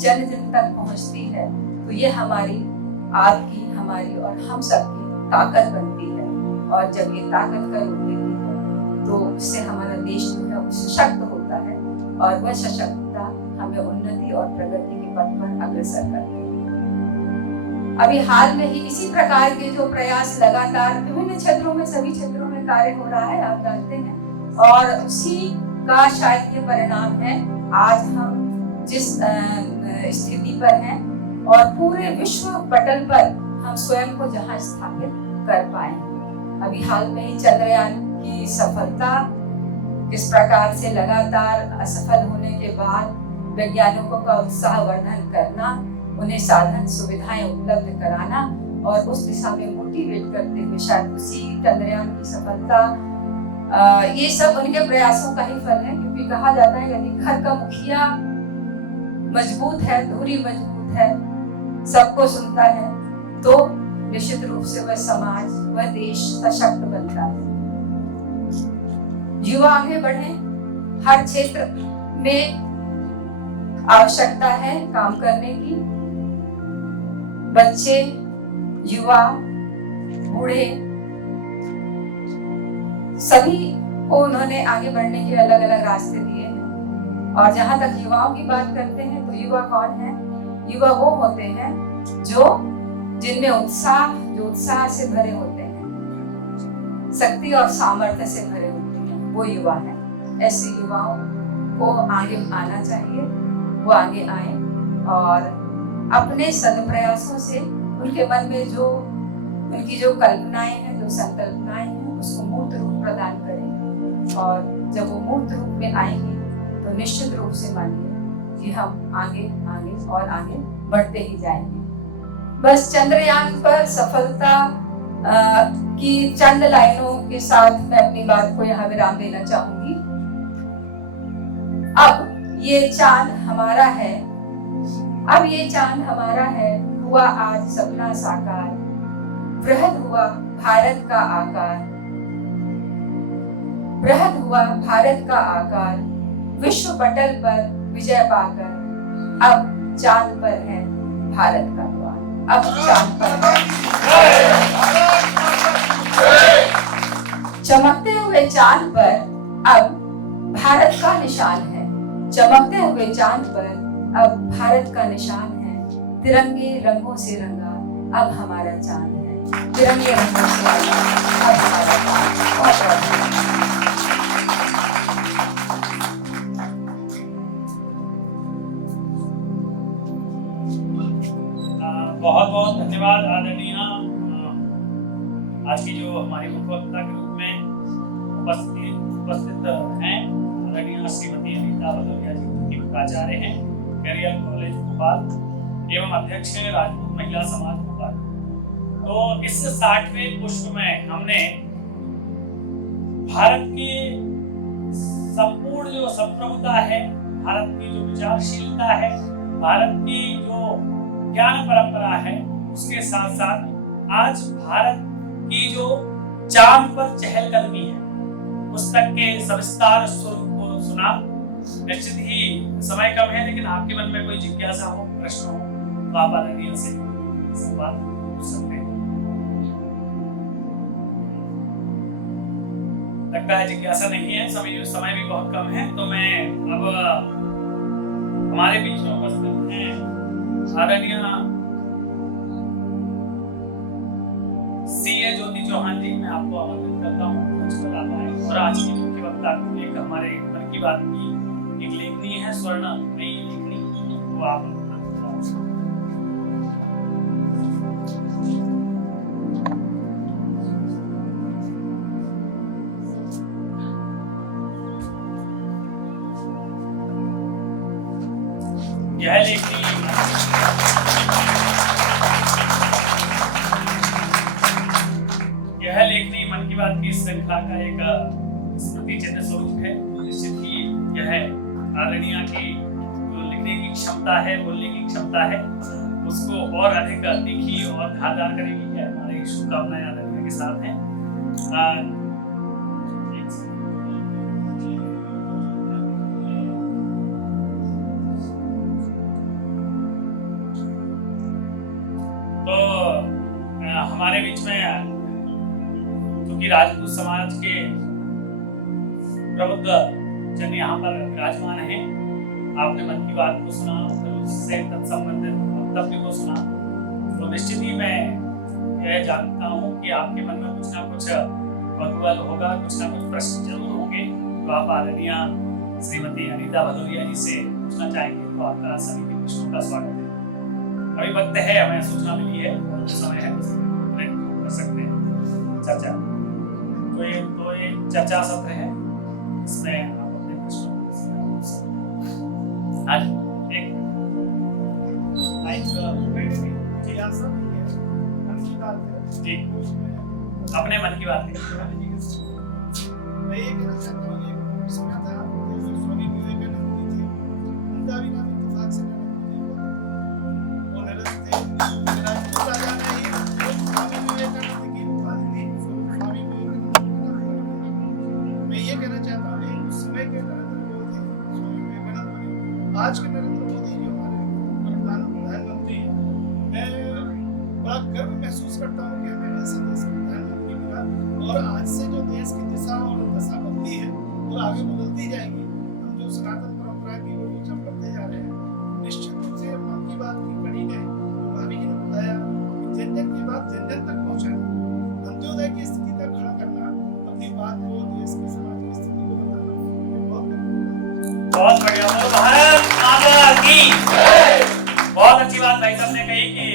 जन जन तक पहुंचती है तो ये हमारी, आपकी, हमारी और हम सबकी ताकत बनती है, और जब ये ताकत का रूप लेती है तो उससे हमारा देश जो है वो सशक्त होता है, और वह सशक्तता हमें उन्नति और प्रगति के पथ पर अग्रसर करती है। अभी हाल में ही इसी प्रकार के जो प्रयास लगातार विभिन्न क्षेत्रों में, सभी क्षेत्रों में कार्य हो रहा है, आप जानते हैं, और उसी का शायद ये परिणाम है आज हम जिस स्थिति पर हैं, और पूरे विश्व पटल पर हम स्वयं को जहां स्थापित कर पाए। अभी हाल में ही चंद्रयान की सफलता, किस प्रकार से लगातार असफल होने के बाद वैज्ञानिकों का उत्साहवर्धन करना, उन्हें साधन सुविधाएं उपलब्ध कराना, और उस दिशा में मोटिवेट करते हुए शायद उसी चंद्रयान की सफलता, ये सब उनके प्रयासों का ही फल है। क्योंकि कहा जाता है यदि घर का मुखिया मजबूत है, धुरी मजबूत है, सबको सुनता है, तो निश्चित रूप से वह समाज, वह देश सशक्त बनता है। युवा आगे बढ़े, हर क्षेत्र में आवश्यकता है काम करने की। बच्चे, युवा, बूढ़े, सभी को उन्होंने आगे बढ़ने के अलग अलग रास्ते दिए हैं। और जहां तक युवाओं की बात करते हैं तो युवा कौन है? युवा वो होते हैं जो जिनमें उत्साह से भरे होते हैं, शक्ति और सामर्थ्य से भरे होते हैं, वो युवा है। ऐसे युवाओं को आगे आना चाहिए, वो आगे आए और अपने सदप्रयासों से उनके मन में जो उनकी जो कल्पनाएं हैं, जो संकल्पनाएं हैं, उसको मूर्त रूप प्रदान करें। और जब वो मूर्त रूप में आएंगे तो निश्चित रूप से मानिए कि हम आगे और आगे बढ़ते ही जाएंगे। बस चंद्रयान पर सफलता की चंद लाइनों के साथ मैं अपनी बात को यहाँ विराम देना चाहूंगी। अब ये चांद हमारा है, अब ये चांद हमारा है, हुआ आज सपना साकार, बृहद हुआ भारत का आकार, बृहद हुआ भारत का आकार, विश्व पटल पर विजय पाकर अब चांद पर है भारत का द्वार, अब चांद पर है। चमकते हुए चांद पर अब भारत का निशान है, चमकते हुए चांद पर अब भारत का निशान है। तिरंगे रंगों से रंगा अब हमारा चांद है, तिरंगे रंगों से रंगा अब हमारा चांद है। बहुत बहुत धन्यवाद आदरणीय आज की जो हमारी मुख्य वक्ता के रूप में उपस्थित हैं आदरणीय श्रीमती अनीता भदौरिया जी, प्राचार्य हैं कैरियर कॉलेज भोपाल एवं अध्यक्ष हैं राजपूत महिला समाज भोपाल। तो इस 60वें पुष्प में हमने भारत की संपूर्ण जो संप्रभुता है, भारत की जो विचारशीलता है, भारत की जो ज्ञान परंपरा है, उसके साथ साथ आज भारत की जो चांद पर चहलकदमी है, पुस्तक के सविस्तार स्वरूप को सुना। निश्चित ही समय कम है, लेकिन आपके मन में कोई जिज्ञासा हो, प्रश्न हो, तो आप आदरणीय से संवाद कर सकते हैं। लगता है जिज्ञासा नहीं है, समय भी बहुत कम है, तो मैं अब हमारे बीच में उपस्थित हैं आदरणीय सीए ज्योति चौहान जी। मैं आपको आमंत्रित करता हूँ कुछ बताना है। और आज की मुख्य वक्ता एक हमारे मन की बात की एक लेखनी है, स्वर्ण नई लेखनी, वो आप यह लेखनी मन की बात की श्रृंखला का एक स्मृति चिन्ह स्वरूप है। निश्चित ही यह आदरणीय की जो लिखने की क्षमता है, बोलने की क्षमता है, उसको और अधिक तीखी और धारदार करेगी। यह हमारी शुभकामनाएं आदरणीय के साथ हैं। तो हमारे बीच में क्योंकि राजपूत समाज के प्रबुद्ध जन यहाँ पर विराजमान हैं, आपने मन की बात को सुना, फिर उससे तत्संबंधित वक्तव्य को सुना, तो निश्चित ही मैं यह जानता हूँ कि आपके मन में कुछ ना कुछ कौतूहल होगा, कुछ ना कुछ प्रश्न जरूर होंगे। तो आप आदरणीय श्रीमती अनीता भदौरिया जी से पूछना चाहेंगे, तो आपका सभी के प्रश्नों का स्वागत है। अभी वक्त है, हमें सूचना मिली है और समय है, कर सकते हैं चर्चा। तो ये चर्चा सत्र है, इसमें आप अपने प्रश्नों आज एक जी अपने मन की बात मैं ये कहना चाहता हूँ, ये सुना था स्वामी विवेकानंद जी थे, उनका भी नाम इत्तेफाक से वो नरेंद्र थे। राजपूत राजा ने ही स्वामी विवेकानंद की उपाधि दी, स्वामी विवेकानंद। मैं ये कहना चाहता हूँ कि उस समय के नरेंद्र मोदी थे, स्वामी विवेकानंद बने। आज के नरेंद्र मोदी जो हमारे प्रधानमंत्री हैं, मैं बड़ा गर्व महसूस करता हूँ कि हमें ऐसा देश प्रधानमंत्री मिला। और आज से जो देश की दिशा और दशा बदली है और आगे बदलती जाएगी, हम जो सनातन परंपरा की ओर जब बढ़ते जा रहे हैं, निश्चित रूप से मन की बात की कड़ी है। भाभी जी ने बताया कि जन जन की बात जन जन तक पहुंचाना, अंत्योदय की स्थिति तक खड़ा करना, अपनी बात को देश के समाज की स्थिति को बताना, बहुत बढ़िया। भारत माता की बहुत अच्छी बात भाई साहब ने कही कि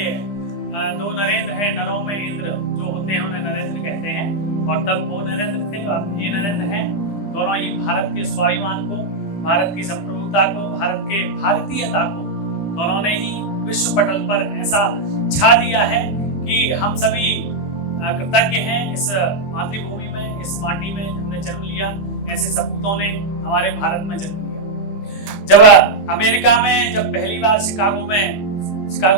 दो नरेंद्र है, नरों में इंद्र जो होते हैं उन्हें नरेंद्र कहते हैं, और तब वो नरेंद्र थे, ये नरेंद्र हैं। दोनों ही भारत के स्वाभिमान को, भारत की संप्रभुता को, भारत के भारतीयता को दोनों ने ही विश्व पटल पर ऐसा छा दिया है कि हम सभी कृतज्ञ हैं। इस मातृभूमि में, इस माटी में हमने जन्म लिया, ऐसे सपूतों ने हमारे भारत में जन्म लिया। जब अमेरिका में जब पहली बार शिकागो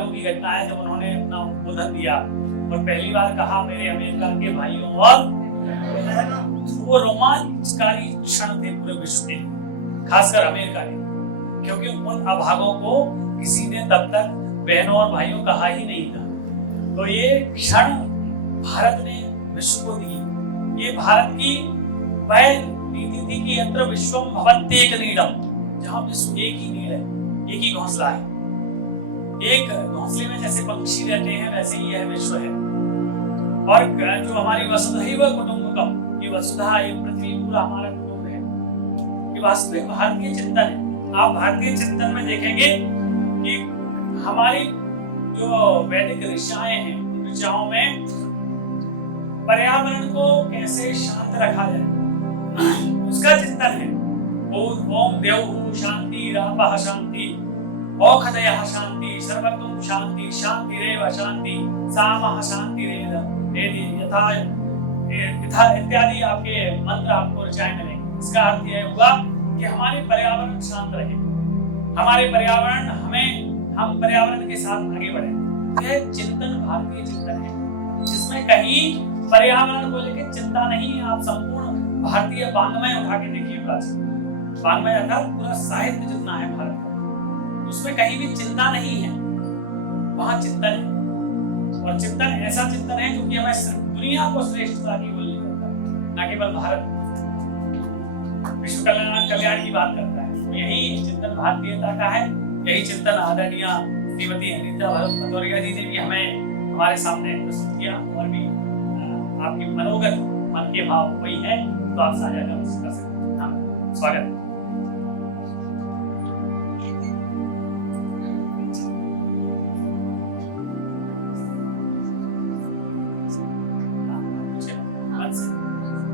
की घटना है, जब उन्होंने अपना उद्बोधन दिया और पहली बार कहा मेरे अमेरिका के भाइयों और वो रोमांचकारी क्षण थे पूरे विश्व के, खासकर अमेरिका के, क्योंकि उन अभागों को किसी ने तब तक बहनों और भाइयों कहा ही नहीं था। तो ये क्षण भारत ने विश्व को दी। ये भारत की वह नीति थी कि यत्र विश्वम भवत्येक नीडम, जहाँ विश्व एक ही नीड है, एक ही घोंसला है। एक घोंसले में जैसे पक्षी रहते हैं, वैसे ही यह विश्व है। और जो हमारी वसुधैव कुटुंबकम, ये वसुधा, ये पृथ्वी पूरा हमारा कुटुंब है। ये वास्तविक भारतीय चिंतन है। आप भारतीय चिंतन में देखेंगे कि हमारी जो वैदिक ऋचाएं हैं, उन ऋचाओं में पर्यावरण को कैसे शांत रखा जाए उसका चिंतन है। ओम देवहु शांति, रापः शांति, औषधयः शांति, सर्वतम शांति, शांतिरेव शांति, सामः शांतिरेव यथा इत्यादि आपके मंत्र आपको ऋचाएं मिलेंगे। इसका अर्थ यह हुआ कि हमारे पर्यावरण शांत रहे, हमारे पर्यावरण हम पर्यावरण के साथ आगे बढ़े। यह चिंतन भारतीय चिंतन है, जिसमें कहीं पर्यावरण को लेकर चिंता नहीं है। आप संपूर्ण भारतीय वाङ्मय उठा के देखिए, प्राचीन वाङ्मय अर्थात पूरा साहित्य जितना है भारत का, उसमें कहीं भी चिंता नहीं है, वहां चिंतन है। और चिंतन ऐसा चिंतन है जो कि हमें दुनिया को श्रेष्ठता की ओर ले जाता है, न केवल भारत। विश्व कल्याण की बात करता है। तो यही चिंतन भारतीयता का है, यही चिंतन आदरणीय श्रीमती अनीता भदौरिया जी ने भी हमें हमारे सामने प्रस्तुत किया, और भी आपकी मनोगत मन के भाव वही है तो आप साझा कर सकते हैं। हाँ, स्वागत है।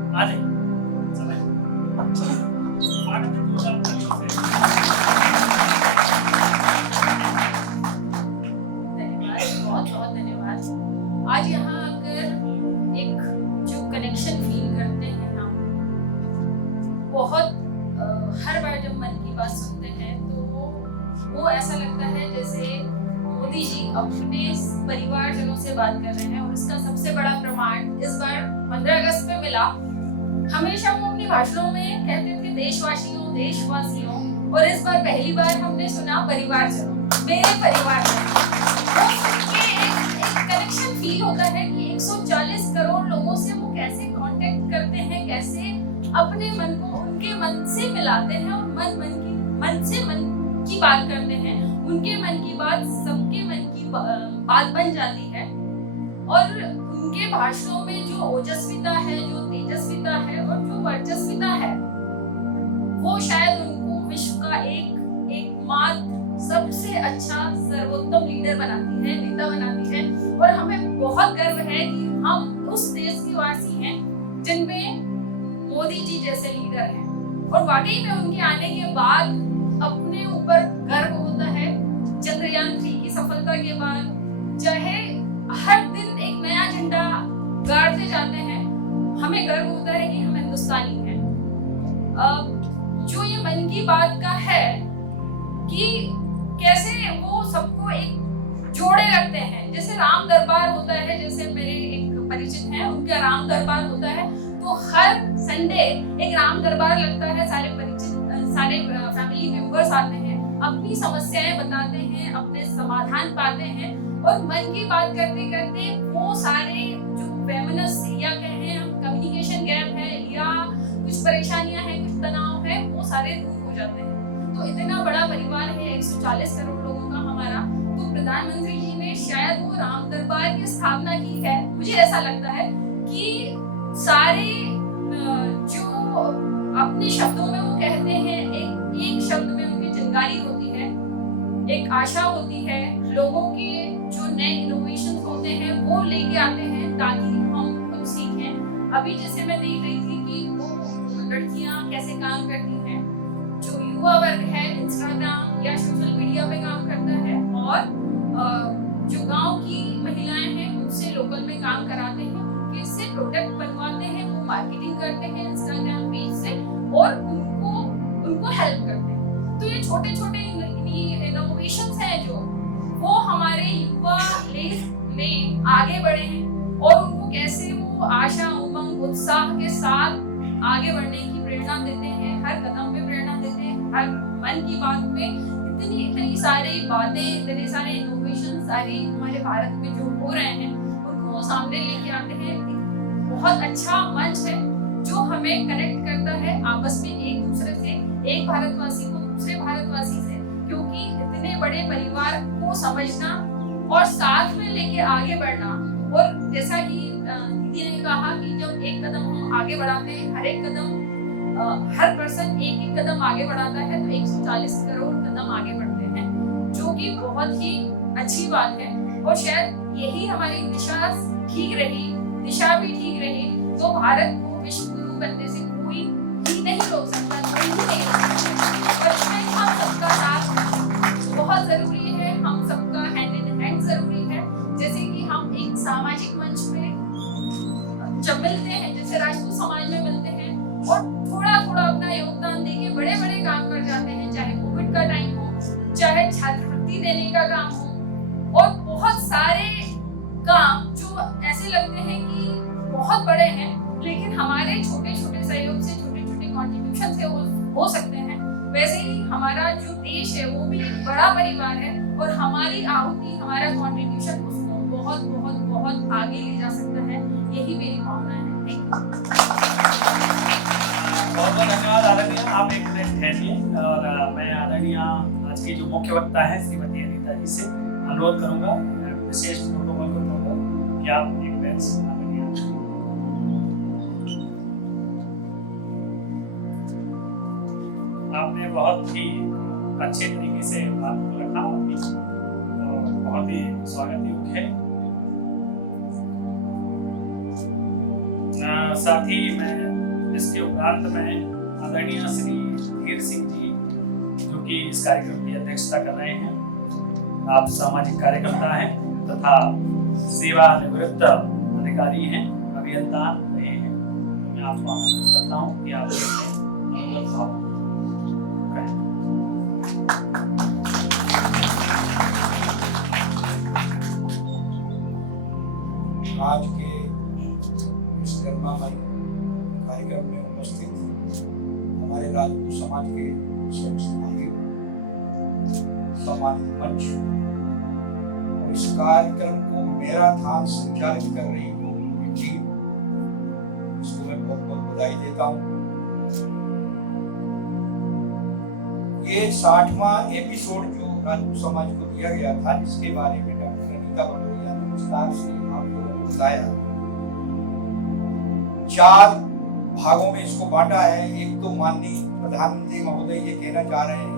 आ जाइए, समय स्वागत है जोरदार तालियों से। धन्यवाद, बहुत बहुत धन्यवाद। आज यहाँ आकर एक जो कनेक्शन फील करते हैं हम, बहुत हर बार जब मन की बात सुनते हैं तो वो ऐसा लगता है जैसे मोदी जी अपने परिवारजनों से बात कर रहे हैं। और इसका सबसे बड़ा प्रमाण इस बार 15 अगस्त पे मिला। हमेशा वो अपने भाषणों में कहते थे देशवासियों देशवासियों, और इस बार पहली बार हमने सुना परिवारजनों, मेरे परिवारजनों। वो सुन के एक कनेक्शन फील होता है कि 140 करोड़ लोगों से वो कैसे कांटेक्ट करते हैं, कैसे अपने मन को उनके मन से मिलाते हैं और मन से मन की बात करते हैं। उनके मन की बात सबके मन की बात बन जाती है। और उनके भाषणों में जो ओजस्विता है, जो तेजस्विता है और जो वर्चस्विता है, वो शायद उनको विश्व का एकमात्र सबसे अच्छा सर्वोत्तम लीडर बनाती है, नेता बनाती है। और हमें बहुत गर्व है कि हम उस देश के वासी हैं जिनमें मोदी जी जैसे लीडर हैं। और वाकई में उनके आने के बाद अपने ऊपर गर्व होता है। चंद्रयान 3 की सफलता के बाद चाहे हर दिन एक नया झंडा गाड़ते जाते हैं, हमें गर्व होता है कि हम हिंदुस्तानी हैं। जो ये मन की बात का है कि कैसे वो सबको एक जोड़े रखते हैं। जैसे राम दरबार होता है, जैसे मेरे एक परिचित हैं, उनका राम दरबार होता है, तो हर संडे एक राम दरबार लगता है। सारे फैमिली मेंबर्स आते हैं, अपनी समस्याएं बताते हैं, अपने समाधान पाते हैं। और मन की बात करते करते वो सारे जो फेमिनिस्ट या कहें हम कम्युनिकेशन गैप है या कुछ परेशानियां हैं, कुछ तनाव है, वो सारे दूर हो जाते हैं। तो इतना बड़ा परिवार है 140 करोड़ लोगों का हमारा। तो प्रधानमंत्री जी ने शायद वो राम दरबार की स्थापना की है। मुझे ऐसा लगता है कि सारे जो अपने शब्दों में वो कहते हैं, एक शब्द में उनकी चिंगारी होती है, एक आशा होती है। लोगों के जो नए इनोवेशन होते हैं वो लेके आते हैं ताकि हम कुछ सीखें। अभी जैसे मैं देख रही थी कि वो लड़कियां कैसे काम करती हैं, जो युवा वर्ग है इंस्टाग्राम या सोशल मीडिया पे काम करता है, और जो गांव की महिलाएं हैं उनसे लोकल में काम कराते हैं, किससे प्रोडक्ट बनवाते हैं, वो मार्केटिंग करते हैं इंस्टाग्राम पेज से और उनको हेल्प करते हैं। तो ये छोटे छोटे इनोवेशंस हैं जो वो हमारे युवा में आगे बढ़े हैं, और उनको कैसे वो आशा उमंग उत्साह के साथ आगे बढ़ने की प्रेरणा देते हैं, हर कदम पे प्रेरणा देते हैं। हर मन की बात में इतनी सारी बातें, इतने सारे इनोवेशन सारे हमारे भारत में जो हो रहे हैं उनको वो सामने लेके आते हैं। बहुत अच्छा मंच है जो हमें कनेक्ट करता है आपस में, एक दूसरे से, एक भारतवासी को दूसरे भारतवासी से, क्योंकि इतने बड़े परिवार को समझना और साथ में लेके आगे बढ़ना। और जैसा कि दीदी ने कहा कि जब एक कदम हम आगे बढ़ाते हैं, हर एक कदम हर पर्सन एक कदम आगे बढ़ाता है, तो 140 करोड़ कदम आगे बढ़ते हैं, जो कि बहुत ही अच्छी बात है। और शायद यही हमारी दिशा ठीक रही, दिशा भी ठीक रही, तो भारत को विश्व गुरु बनने से कोई भी नहीं रोक सकता, कोई भी नहीं रोक सकता। इसमें हम सबका साथ बहुत जरूरी है, हम सबका हैंड इन हैंड जरूरी है। जैसे कि हम एक सामाजिक मंच पे जब मिलते हैं, जैसे राजपूत समाज में मिलते हैं और थोड़ा थोड़ा अपना योगदान देके बड़े बड़े काम कर जाते हैं, चाहे कोविड का टाइम हो, चाहे छात्रवृत्ति देने का काम हो, और बहुत सारे काम जो ऐसे लगते हैं कि बहुत बड़े हैं, लेकिन हमारे छोटे छोटे सहयोग से, छोटे छोटे कॉन्ट्रीब्यूशन से हो सकते हैं। वैसे ही हमारा जो देश है वो भी एक बड़ा परिवार है, और हमारी आहुति, हमारा कॉन्ट्रीब्यूशन उसको बहुत बहुत बहुत आगे ले जा सकता है। यही मेरी भावना है। बहुत बहुत धन्यवाद आदरणीय ठहरिए और मैं आदरणीय आज की जो मुख्य वक्ता है श्रीमती अनीता जी से अनुरोध करूंगा, विशेष प्रोटोकॉल को तोड़कर कि आप एक बेंच आपने बहुत ही अच्छे तरीके से बात को रखा और बहुत ही स्वागत योग्य है। साथ ही मैं इसके उपरांत में आदरणीय श्री धीर सिंह जी जो कि इस कार्यक्रम की अध्यक्षता कर रहे हैं, आप सामाजिक कार्यकर्ता हैं तथा सेवानिवृत्त अधिकारी हैं, अभियंता रहे हैं, तो मैं आपको आमंत्रित करता हूँ कि आप अनुभव भाव कहें। आज के इस गरिमामय कार्यक्रम में उपस्थित हमारे राजपूत समाज के सम्मानित मंच और इस कार्यक्रम को मेरा थान संचालित कर रही टीम, इसको मैं बहुत बहुत बधाई देता हूँ। ये 60वां एपिसोड जो राजपूत समाज को दिया गया था, जिसके बारे में डॉक्टर अनीता भदौरिया ने विस्तार से आप लोगों को बताया, 4 भागों में इसको बांटा है। एक तो माननीय प्रधानमंत्री महोदय ये कहना चाह रहे हैं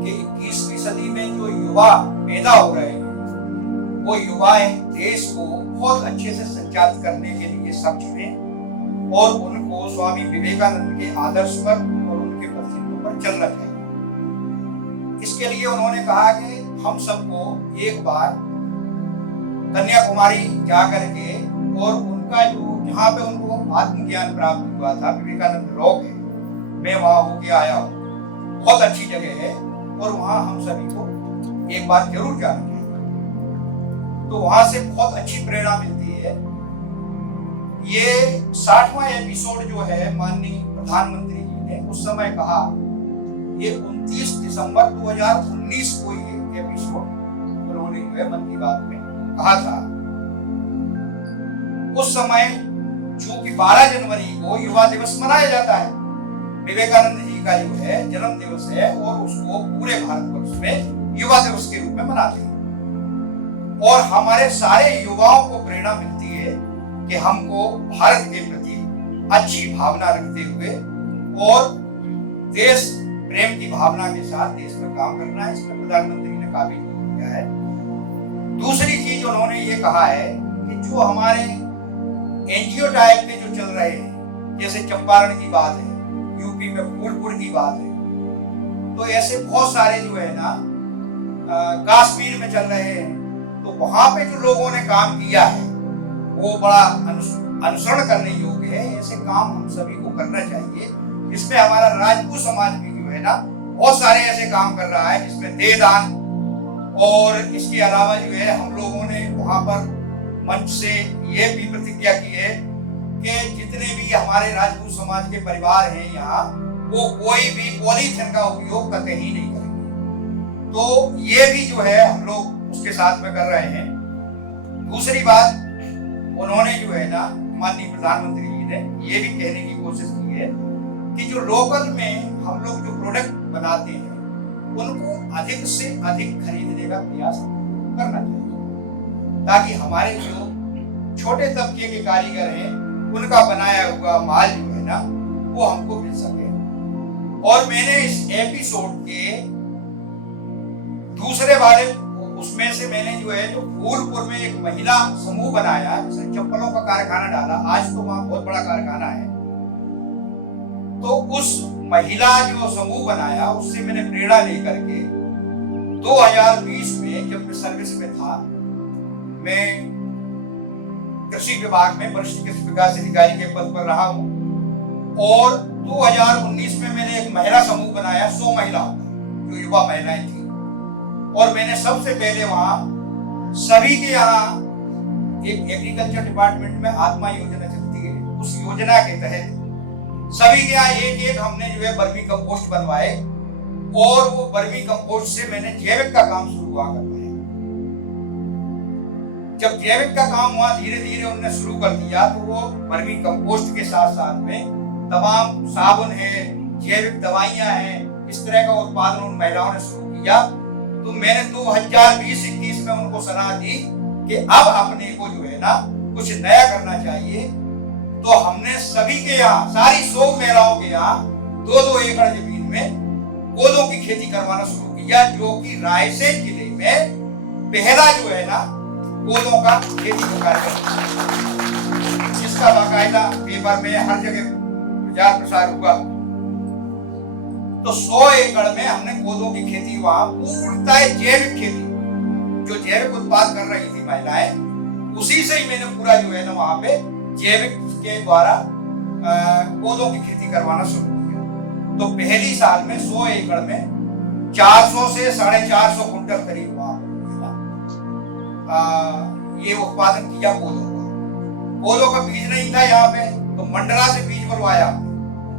कि 21वीं सदी में जो युवा पैदा हो रहे हैं वो युवाएं देश को बहुत अच्छे से संचालित करने के लिए सक्षम हैं और उनको स्वामी विवेकानंद के आदर्श पर और उनके प्रसिद्धों पर चलना चाहिए। इसके लिए उन्होंने कहा कि हम सबको एक बार कन्याकुमारी जा करके और उनका जो जहाँ पे उनको आत्मज्ञान प्राप्त हुआ था, विवेकानंद रॉक है, मैं वहां होके आया हूँ, बहुत अच्छी जगह है और वहां हम सभी को एक बार जरूर जाना चाहिए। तो वहां से बहुत अच्छी प्रेरणा मिलती है। ये 60वां एपिसोड जो है माननीय प्रधानमंत्री जी ने उस समय कहा, ये 29 दिसंबर 2019 को ये एपिसोड उन्होंने जो है मन की बात में कहा था। उस समय चूंकि 12 जनवरी को युवा दिवस मनाया जाता है, विवेकानंद जी का जो है जन्म दिवस है और उसको पूरे भारतवर्ष में युवा दिवस के रूप में मनाते हैं और हमारे सारे युवाओं को प्रेरणा मिलती है कि हमको भारत के प्रति अच्छी भावना रखते हुए और देश प्रेम की भावना के साथ देश में काम करना है। इसमें प्रधानमंत्री ने काफी जोर दिया है। दूसरी चीज उन्होंने ये कहा है कि जो हमारे एनजीओ टाइप के जो चल रहे हैं, जैसे चंपारण की बात है, यूपी में फूलपुर की बात है, तो ऐसे बहुत सारे जो है ना कश्मीर में चल रहे हैं, तो वहां पे जो लोगों ने काम किया है वो बड़ा अनुसरण करने योग्य है। ऐसे काम हम सभी को करना चाहिए। इसमें हमारा राजपूत समाज भी जो है ना बहुत सारे ऐसे काम कर रहा है, जिसमें देहदान और इसके अलावा जो है हम लोगों ने वहां पर मंच से ये भी प्रतिज्ञा की है कि जितने भी हमारे राजपूत समाज के परिवार हैं यहाँ, वो कोई भी पॉलीथिन का उपयोग कतई नहीं करेंगे। तो ये भी जो है हम लोग उसके साथ में कर रहे हैं। दूसरी बात, उन्होंने जो है ना माननीय प्रधानमंत्री जी ने ये भी कहने की कोशिश की है कि जो लोकल में हम लोग जो प्रोडक्ट बनाते हैं उनको अधिक से अधिक खरीदने का प्रयास करना चाहिए, ताकि हमारे जो छोटे तबके के कारीगर हैं उनका बनाया हुआ माल जो है ना वो हमको मिल सके। और मैंने इस एपिसोड के दूसरे वाले उसमें से मैंने जो है जो फूलपुर में एक महिला समूह बनाया, जिसने चप्पलों का कारखाना डाला, आज तो वहां बहुत बड़ा कारखाना है। तो उस महिला जो समूह बनाया उससे मैंने प्रेरणा लेकर के 2020 में जब मैं सर्विस में था, मैं कृषि विभाग में वरिष्ठ कृषि विकास अधिकारी के पद पर रहा हूं और 2019 में मैंने एक महिला समूह बनाया 100 महिलाओं का, जो युवा महिलाएं थी। और मैंने सबसे पहले वहां सभी के यहाँ एक एग्रीकल्चर डिपार्टमेंट में आत्मा योजना चलती है, उस योजना के तहत सभी के यहाँ एक हमने जो है वर्मी कंपोस्ट बनवाए और वो वर्मी कंपोस्ट से मैंने जैविक का काम शुरू हुआ करवाया। जब जैविक का काम हुआ धीरे धीरे उन्होंने शुरू कर दिया, तो वो वर्मी कंपोस्ट के साथ साथ में तमाम साबुन है, जैविक दवाइयां हैं, इस तरह का उत्पादन उन महिलाओं ने शुरू किया। तो मैंने 2020-21 में उनको सलाह दी कि अब अपने को जो है ना कुछ नया करना चाहिए। तो हमने सभी के यहाँ, सारी 100 महिलाओं के यहाँ 2-2 एकड़ जमीन में कोदों की खेती करवाना शुरू किया, जो कि रायसेन जिले में पहला जो है ना कोदों का खेती का कार्यक्रम, जिसका बाकायदा पेपर में हर जगह प्रचार प्रसार हुआ। तो 100 एकड़ में हमने कोदों की खेती वहां पूर्णतः जैविक खेती, जो जैविक उत्पाद कर रही थी महिलाएं, उसी से ही मैंने पूरा जो है ना वहां पे जैविक के द्वारा कोदों की खेती करवाना शुरू किया। तो पहली साल में 100 एकड़ में 400 से 450 कुंटल करीब वहां ये उत्पादन किया कोदों का। कोदों का बीज नहीं था यहाँ पे, तो मंडला से बीज बनवाया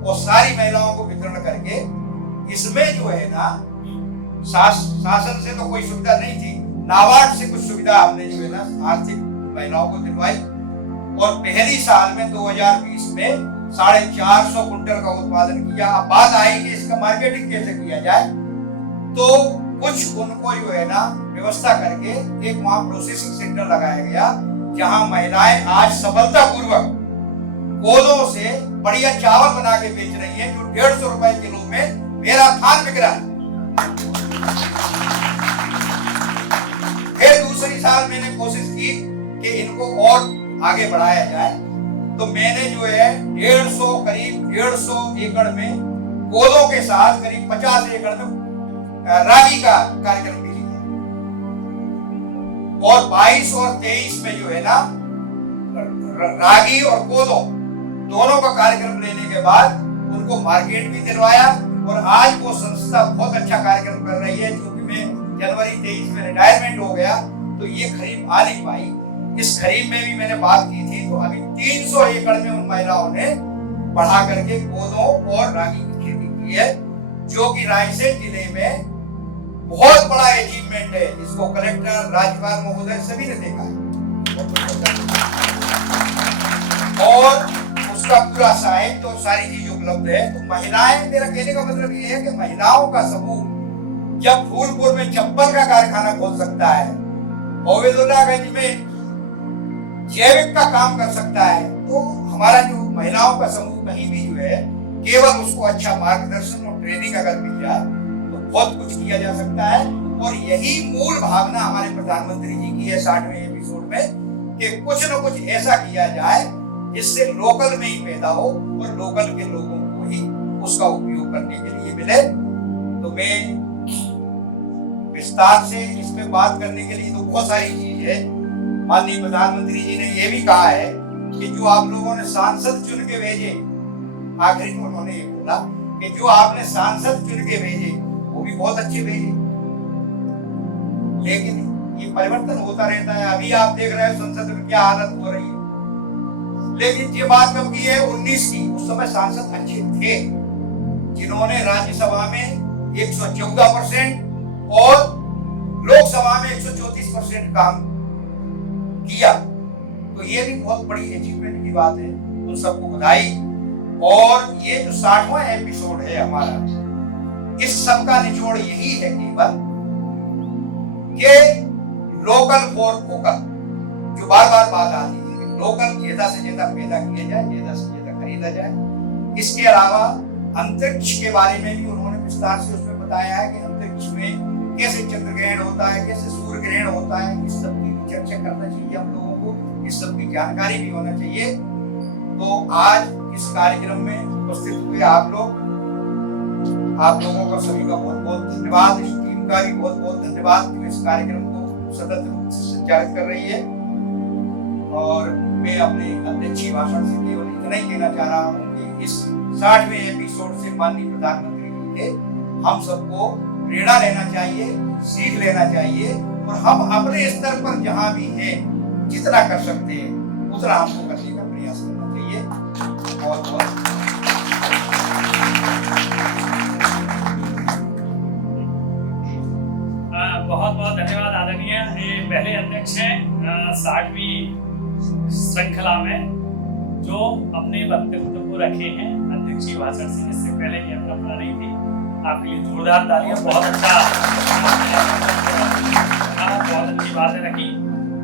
और सारी महिलाओं को वितरण करके इसमें जो है ना शासन से तो कोई सुविधा नहीं थी, नाबार्ड से कुछ सुविधा हमने जो है ना आर्थिक महिलाओं को दिलवाई। और पहली साल में 2020 में 450 कुंटल का उत्पादन किया। अब बात आई कि इसका मार्केटिंग कैसे किया जाए, तो कुछ उनको जो है ना व्यवस्था करके एक वहां प्रोसेसिंग सेंटर लगाया गया, जहां महिलाएं आज सफलतापूर्वक कोदों से बढ़िया चावल बना के बेच रही है, जो 150 रुपए किलो में मेरा थान बिक रहा है। फिर दूसरी साल मैंने कोशिश की कि इनको और आगे बढ़ाया जाए। तो मैंने जो है करीब 150 एकड़ में कोदों के साथ करीब 50 एकड़ में रागी का कार्यक्रम भी लिया। और 22 और 23 में जो है ना रागी और कोदो दोनों का कार्यक्रम लेने के बाद उनको मार्केट भी दिलवाया। और आज वो संस्था बहुत अच्छा कार्यक्रम कर रही है। क्योंकि मैं जनवरी 23 में रिटायरमेंट हो गया, तो ये खरीद आ नहीं पाई। इस खरीद में भी मैंने बात की थी, तो अभी 300 एकड़ में उन महिलाओं ने बढ़ा करके कोदो और रागी की खेती की है, जो कि रायसेन जिले में बहुत बड़ा अचीवमेंट है, जिसको कलेक्टर, राज्यपाल महोदय सभी ने देखा है। और उसका पूरा साहित्य तो सारी चीज उपलब्ध है। तो महिलाएं, मेरा कहने का मतलब ये है कि महिलाओं का समूह जब फूलपुर में चप्पल का कारखाना खोल सकता है, ओबेदुल्लागंज में जैविक का काम कर सकता है, तो हमारा जो महिलाओं का समूह कहीं भी जो है केवल उसको अच्छा मार्गदर्शन और ट्रेनिंग अगर मिल जाए तो बहुत कुछ किया जा सकता है। और यही मूल भावना हमारे प्रधानमंत्री जी की है 60वें एपिसोड में, कि कुछ न कुछ ऐसा किया जाए जिससे लोकल में ही पैदा हो और लोकल के लोगों को ही उसका उपयोग करने के लिए मिले। तो मैं विस्तार से इसमें बात करने के लिए तो बहुत सारी चीज है। माननीय प्रधानमंत्री जी ने यह भी कहा है कि जो आप लोगों ने सांसद चुन के भेजे, आखिरी में उन्होंने ये बोला कि जो आपने सांसद चुन के भेजे वो भी बहुत अच्छे भेजे, लेकिन ये परिवर्तन होता रहता है। अभी आप देख रहे हो संसद में क्या हालत हो रही है। लेकिन ये बात कब की है? 19 की। उस समय सांसद अच्छे थे, जिन्होंने राज्यसभा में 114% और लोकसभा में 134% काम किया। तो ये भी बहुत बड़ी अचीवमेंट की बात है। उन सबको बधाई। और ये जो 60वां एपिसोड है हमारा, इस सब का निचोड़ यही है केवल कि लोकल फॉर वोकल, जो बार बार बात आती है कि लोकल ज्यादा से ज्यादा पैदा किया जाए, ज्यादा से ज्यादा खरीदा जाए। इसके अलावा अंतरिक्ष के बारे में भी उन्होंने विस्तार से उसमें बताया है कि अंतरिक्ष में कैसे चंद्र ग्रहण होता है, कैसे सूर्य ग्रहण होता है। इस सब की चर्चा करना चाहिए हम लोगों को, इस सब की जानकारी भी होना चाहिए। तो आज इस कार्यक्रम में उपस्थित हुए आप लोगों का सभी का बहुत बहुत धन्यवाद। इस टीम का भी बहुत बहुत धन्यवाद जो इस कार्यक्रम को सतत रूप से संचालित कर रही है। और मैं अपने अध्यक्षीय भाषण से केवल इतना ही कहना चाह रहा हूँ कि इस 60वें एपिसोड से माननीय प्रधानमंत्री जी के हम सबको प्रेरणा लेना चाहिए, सीख लेना चाहिए। और हम अपने स्तर पर जहाँ भी हैं जितना कर सकते हैं उतना हमको करने का प्रयास करना चाहिए। बहुत बहुत धन्यवाद आदरणीय। ये पहले अध्यक्ष हैं 60वीं श्रृंखला में जो अपने वक्तव्य को रखे हैं। अच्छी भाषण से, इससे पहले ये परंपरा नहीं थी। आपके लिए जोरदार तालियां, बहुत अच्छा, बहुत अच्छी बातें रखी।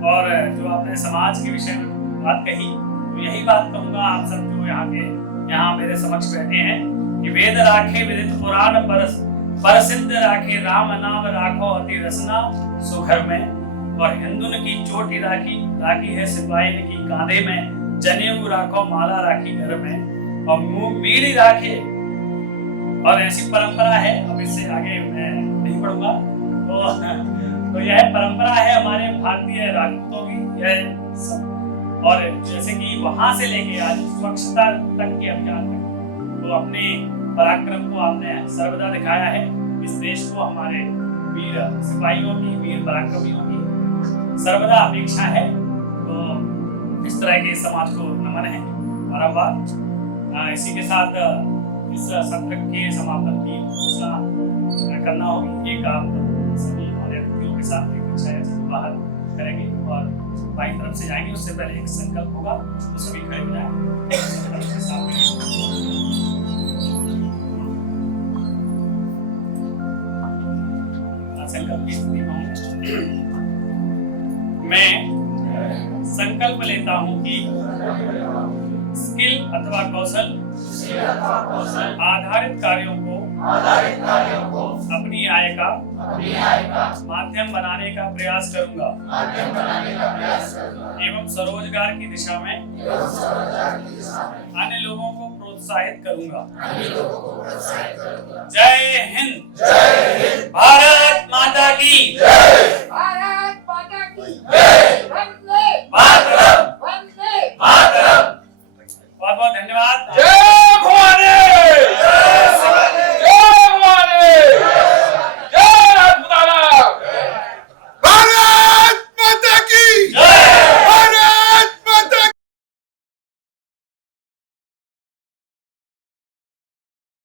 और जो आपने समाज के विषय में बात कही, तो यही बात कहूंगा आप सब जो यहाँ मेरे समक्ष बैठे हैं कि वेद राखे विदित पुराण पर सिद्ध राखे राम नाम राखो अति रसना सुघर में। और हिंदुन की चोटी राखी है सिपाही की कांधे में, जनेऊ राखो माला राखी घर में, और मुंह मीड़ी राखे। और ऐसी परंपरा है, अब इससे आगे मैं नहीं पढ़ूंगा। तो यह परंपरा है हमारे भारतीय राजपूतों की, यह सब। और जैसे कि वहां से लेके आज स्वच्छता तक के अभियान तक, तो अपने पराक्रम को आपने सर्वदा दिखाया है। इस देश को हमारे वीर सिपाहियों की, वीर पराक्रमियों की सर्वदा अपेक्षा है। तो इस तरह के समाज को नमन है बारंबार। इसी के साथ इस सत्र के समापन की घोषणा करना होगी। एक आप सभी हमारे अतिथियों के साथ एक अच्छा बाहर करेंगे और बाई तरफ से जाएंगे। उससे पहले एक संकल्प होगा, तो सभी खड़े हो जाएं। संकल्प के साथ संकल्प की स्थिति में हूं। मैं संकल्प लेता हूं कि स्किल अथवा कौशल आधारित कार्यों को अपनी आय का माध्यम बनाने का प्रयास करूंगा एवं स्वरोजगार की दिशा में अन्य लोगों को प्रोत्साहित करूंगा। जय हिंद। भारत माता की। भारत माता की।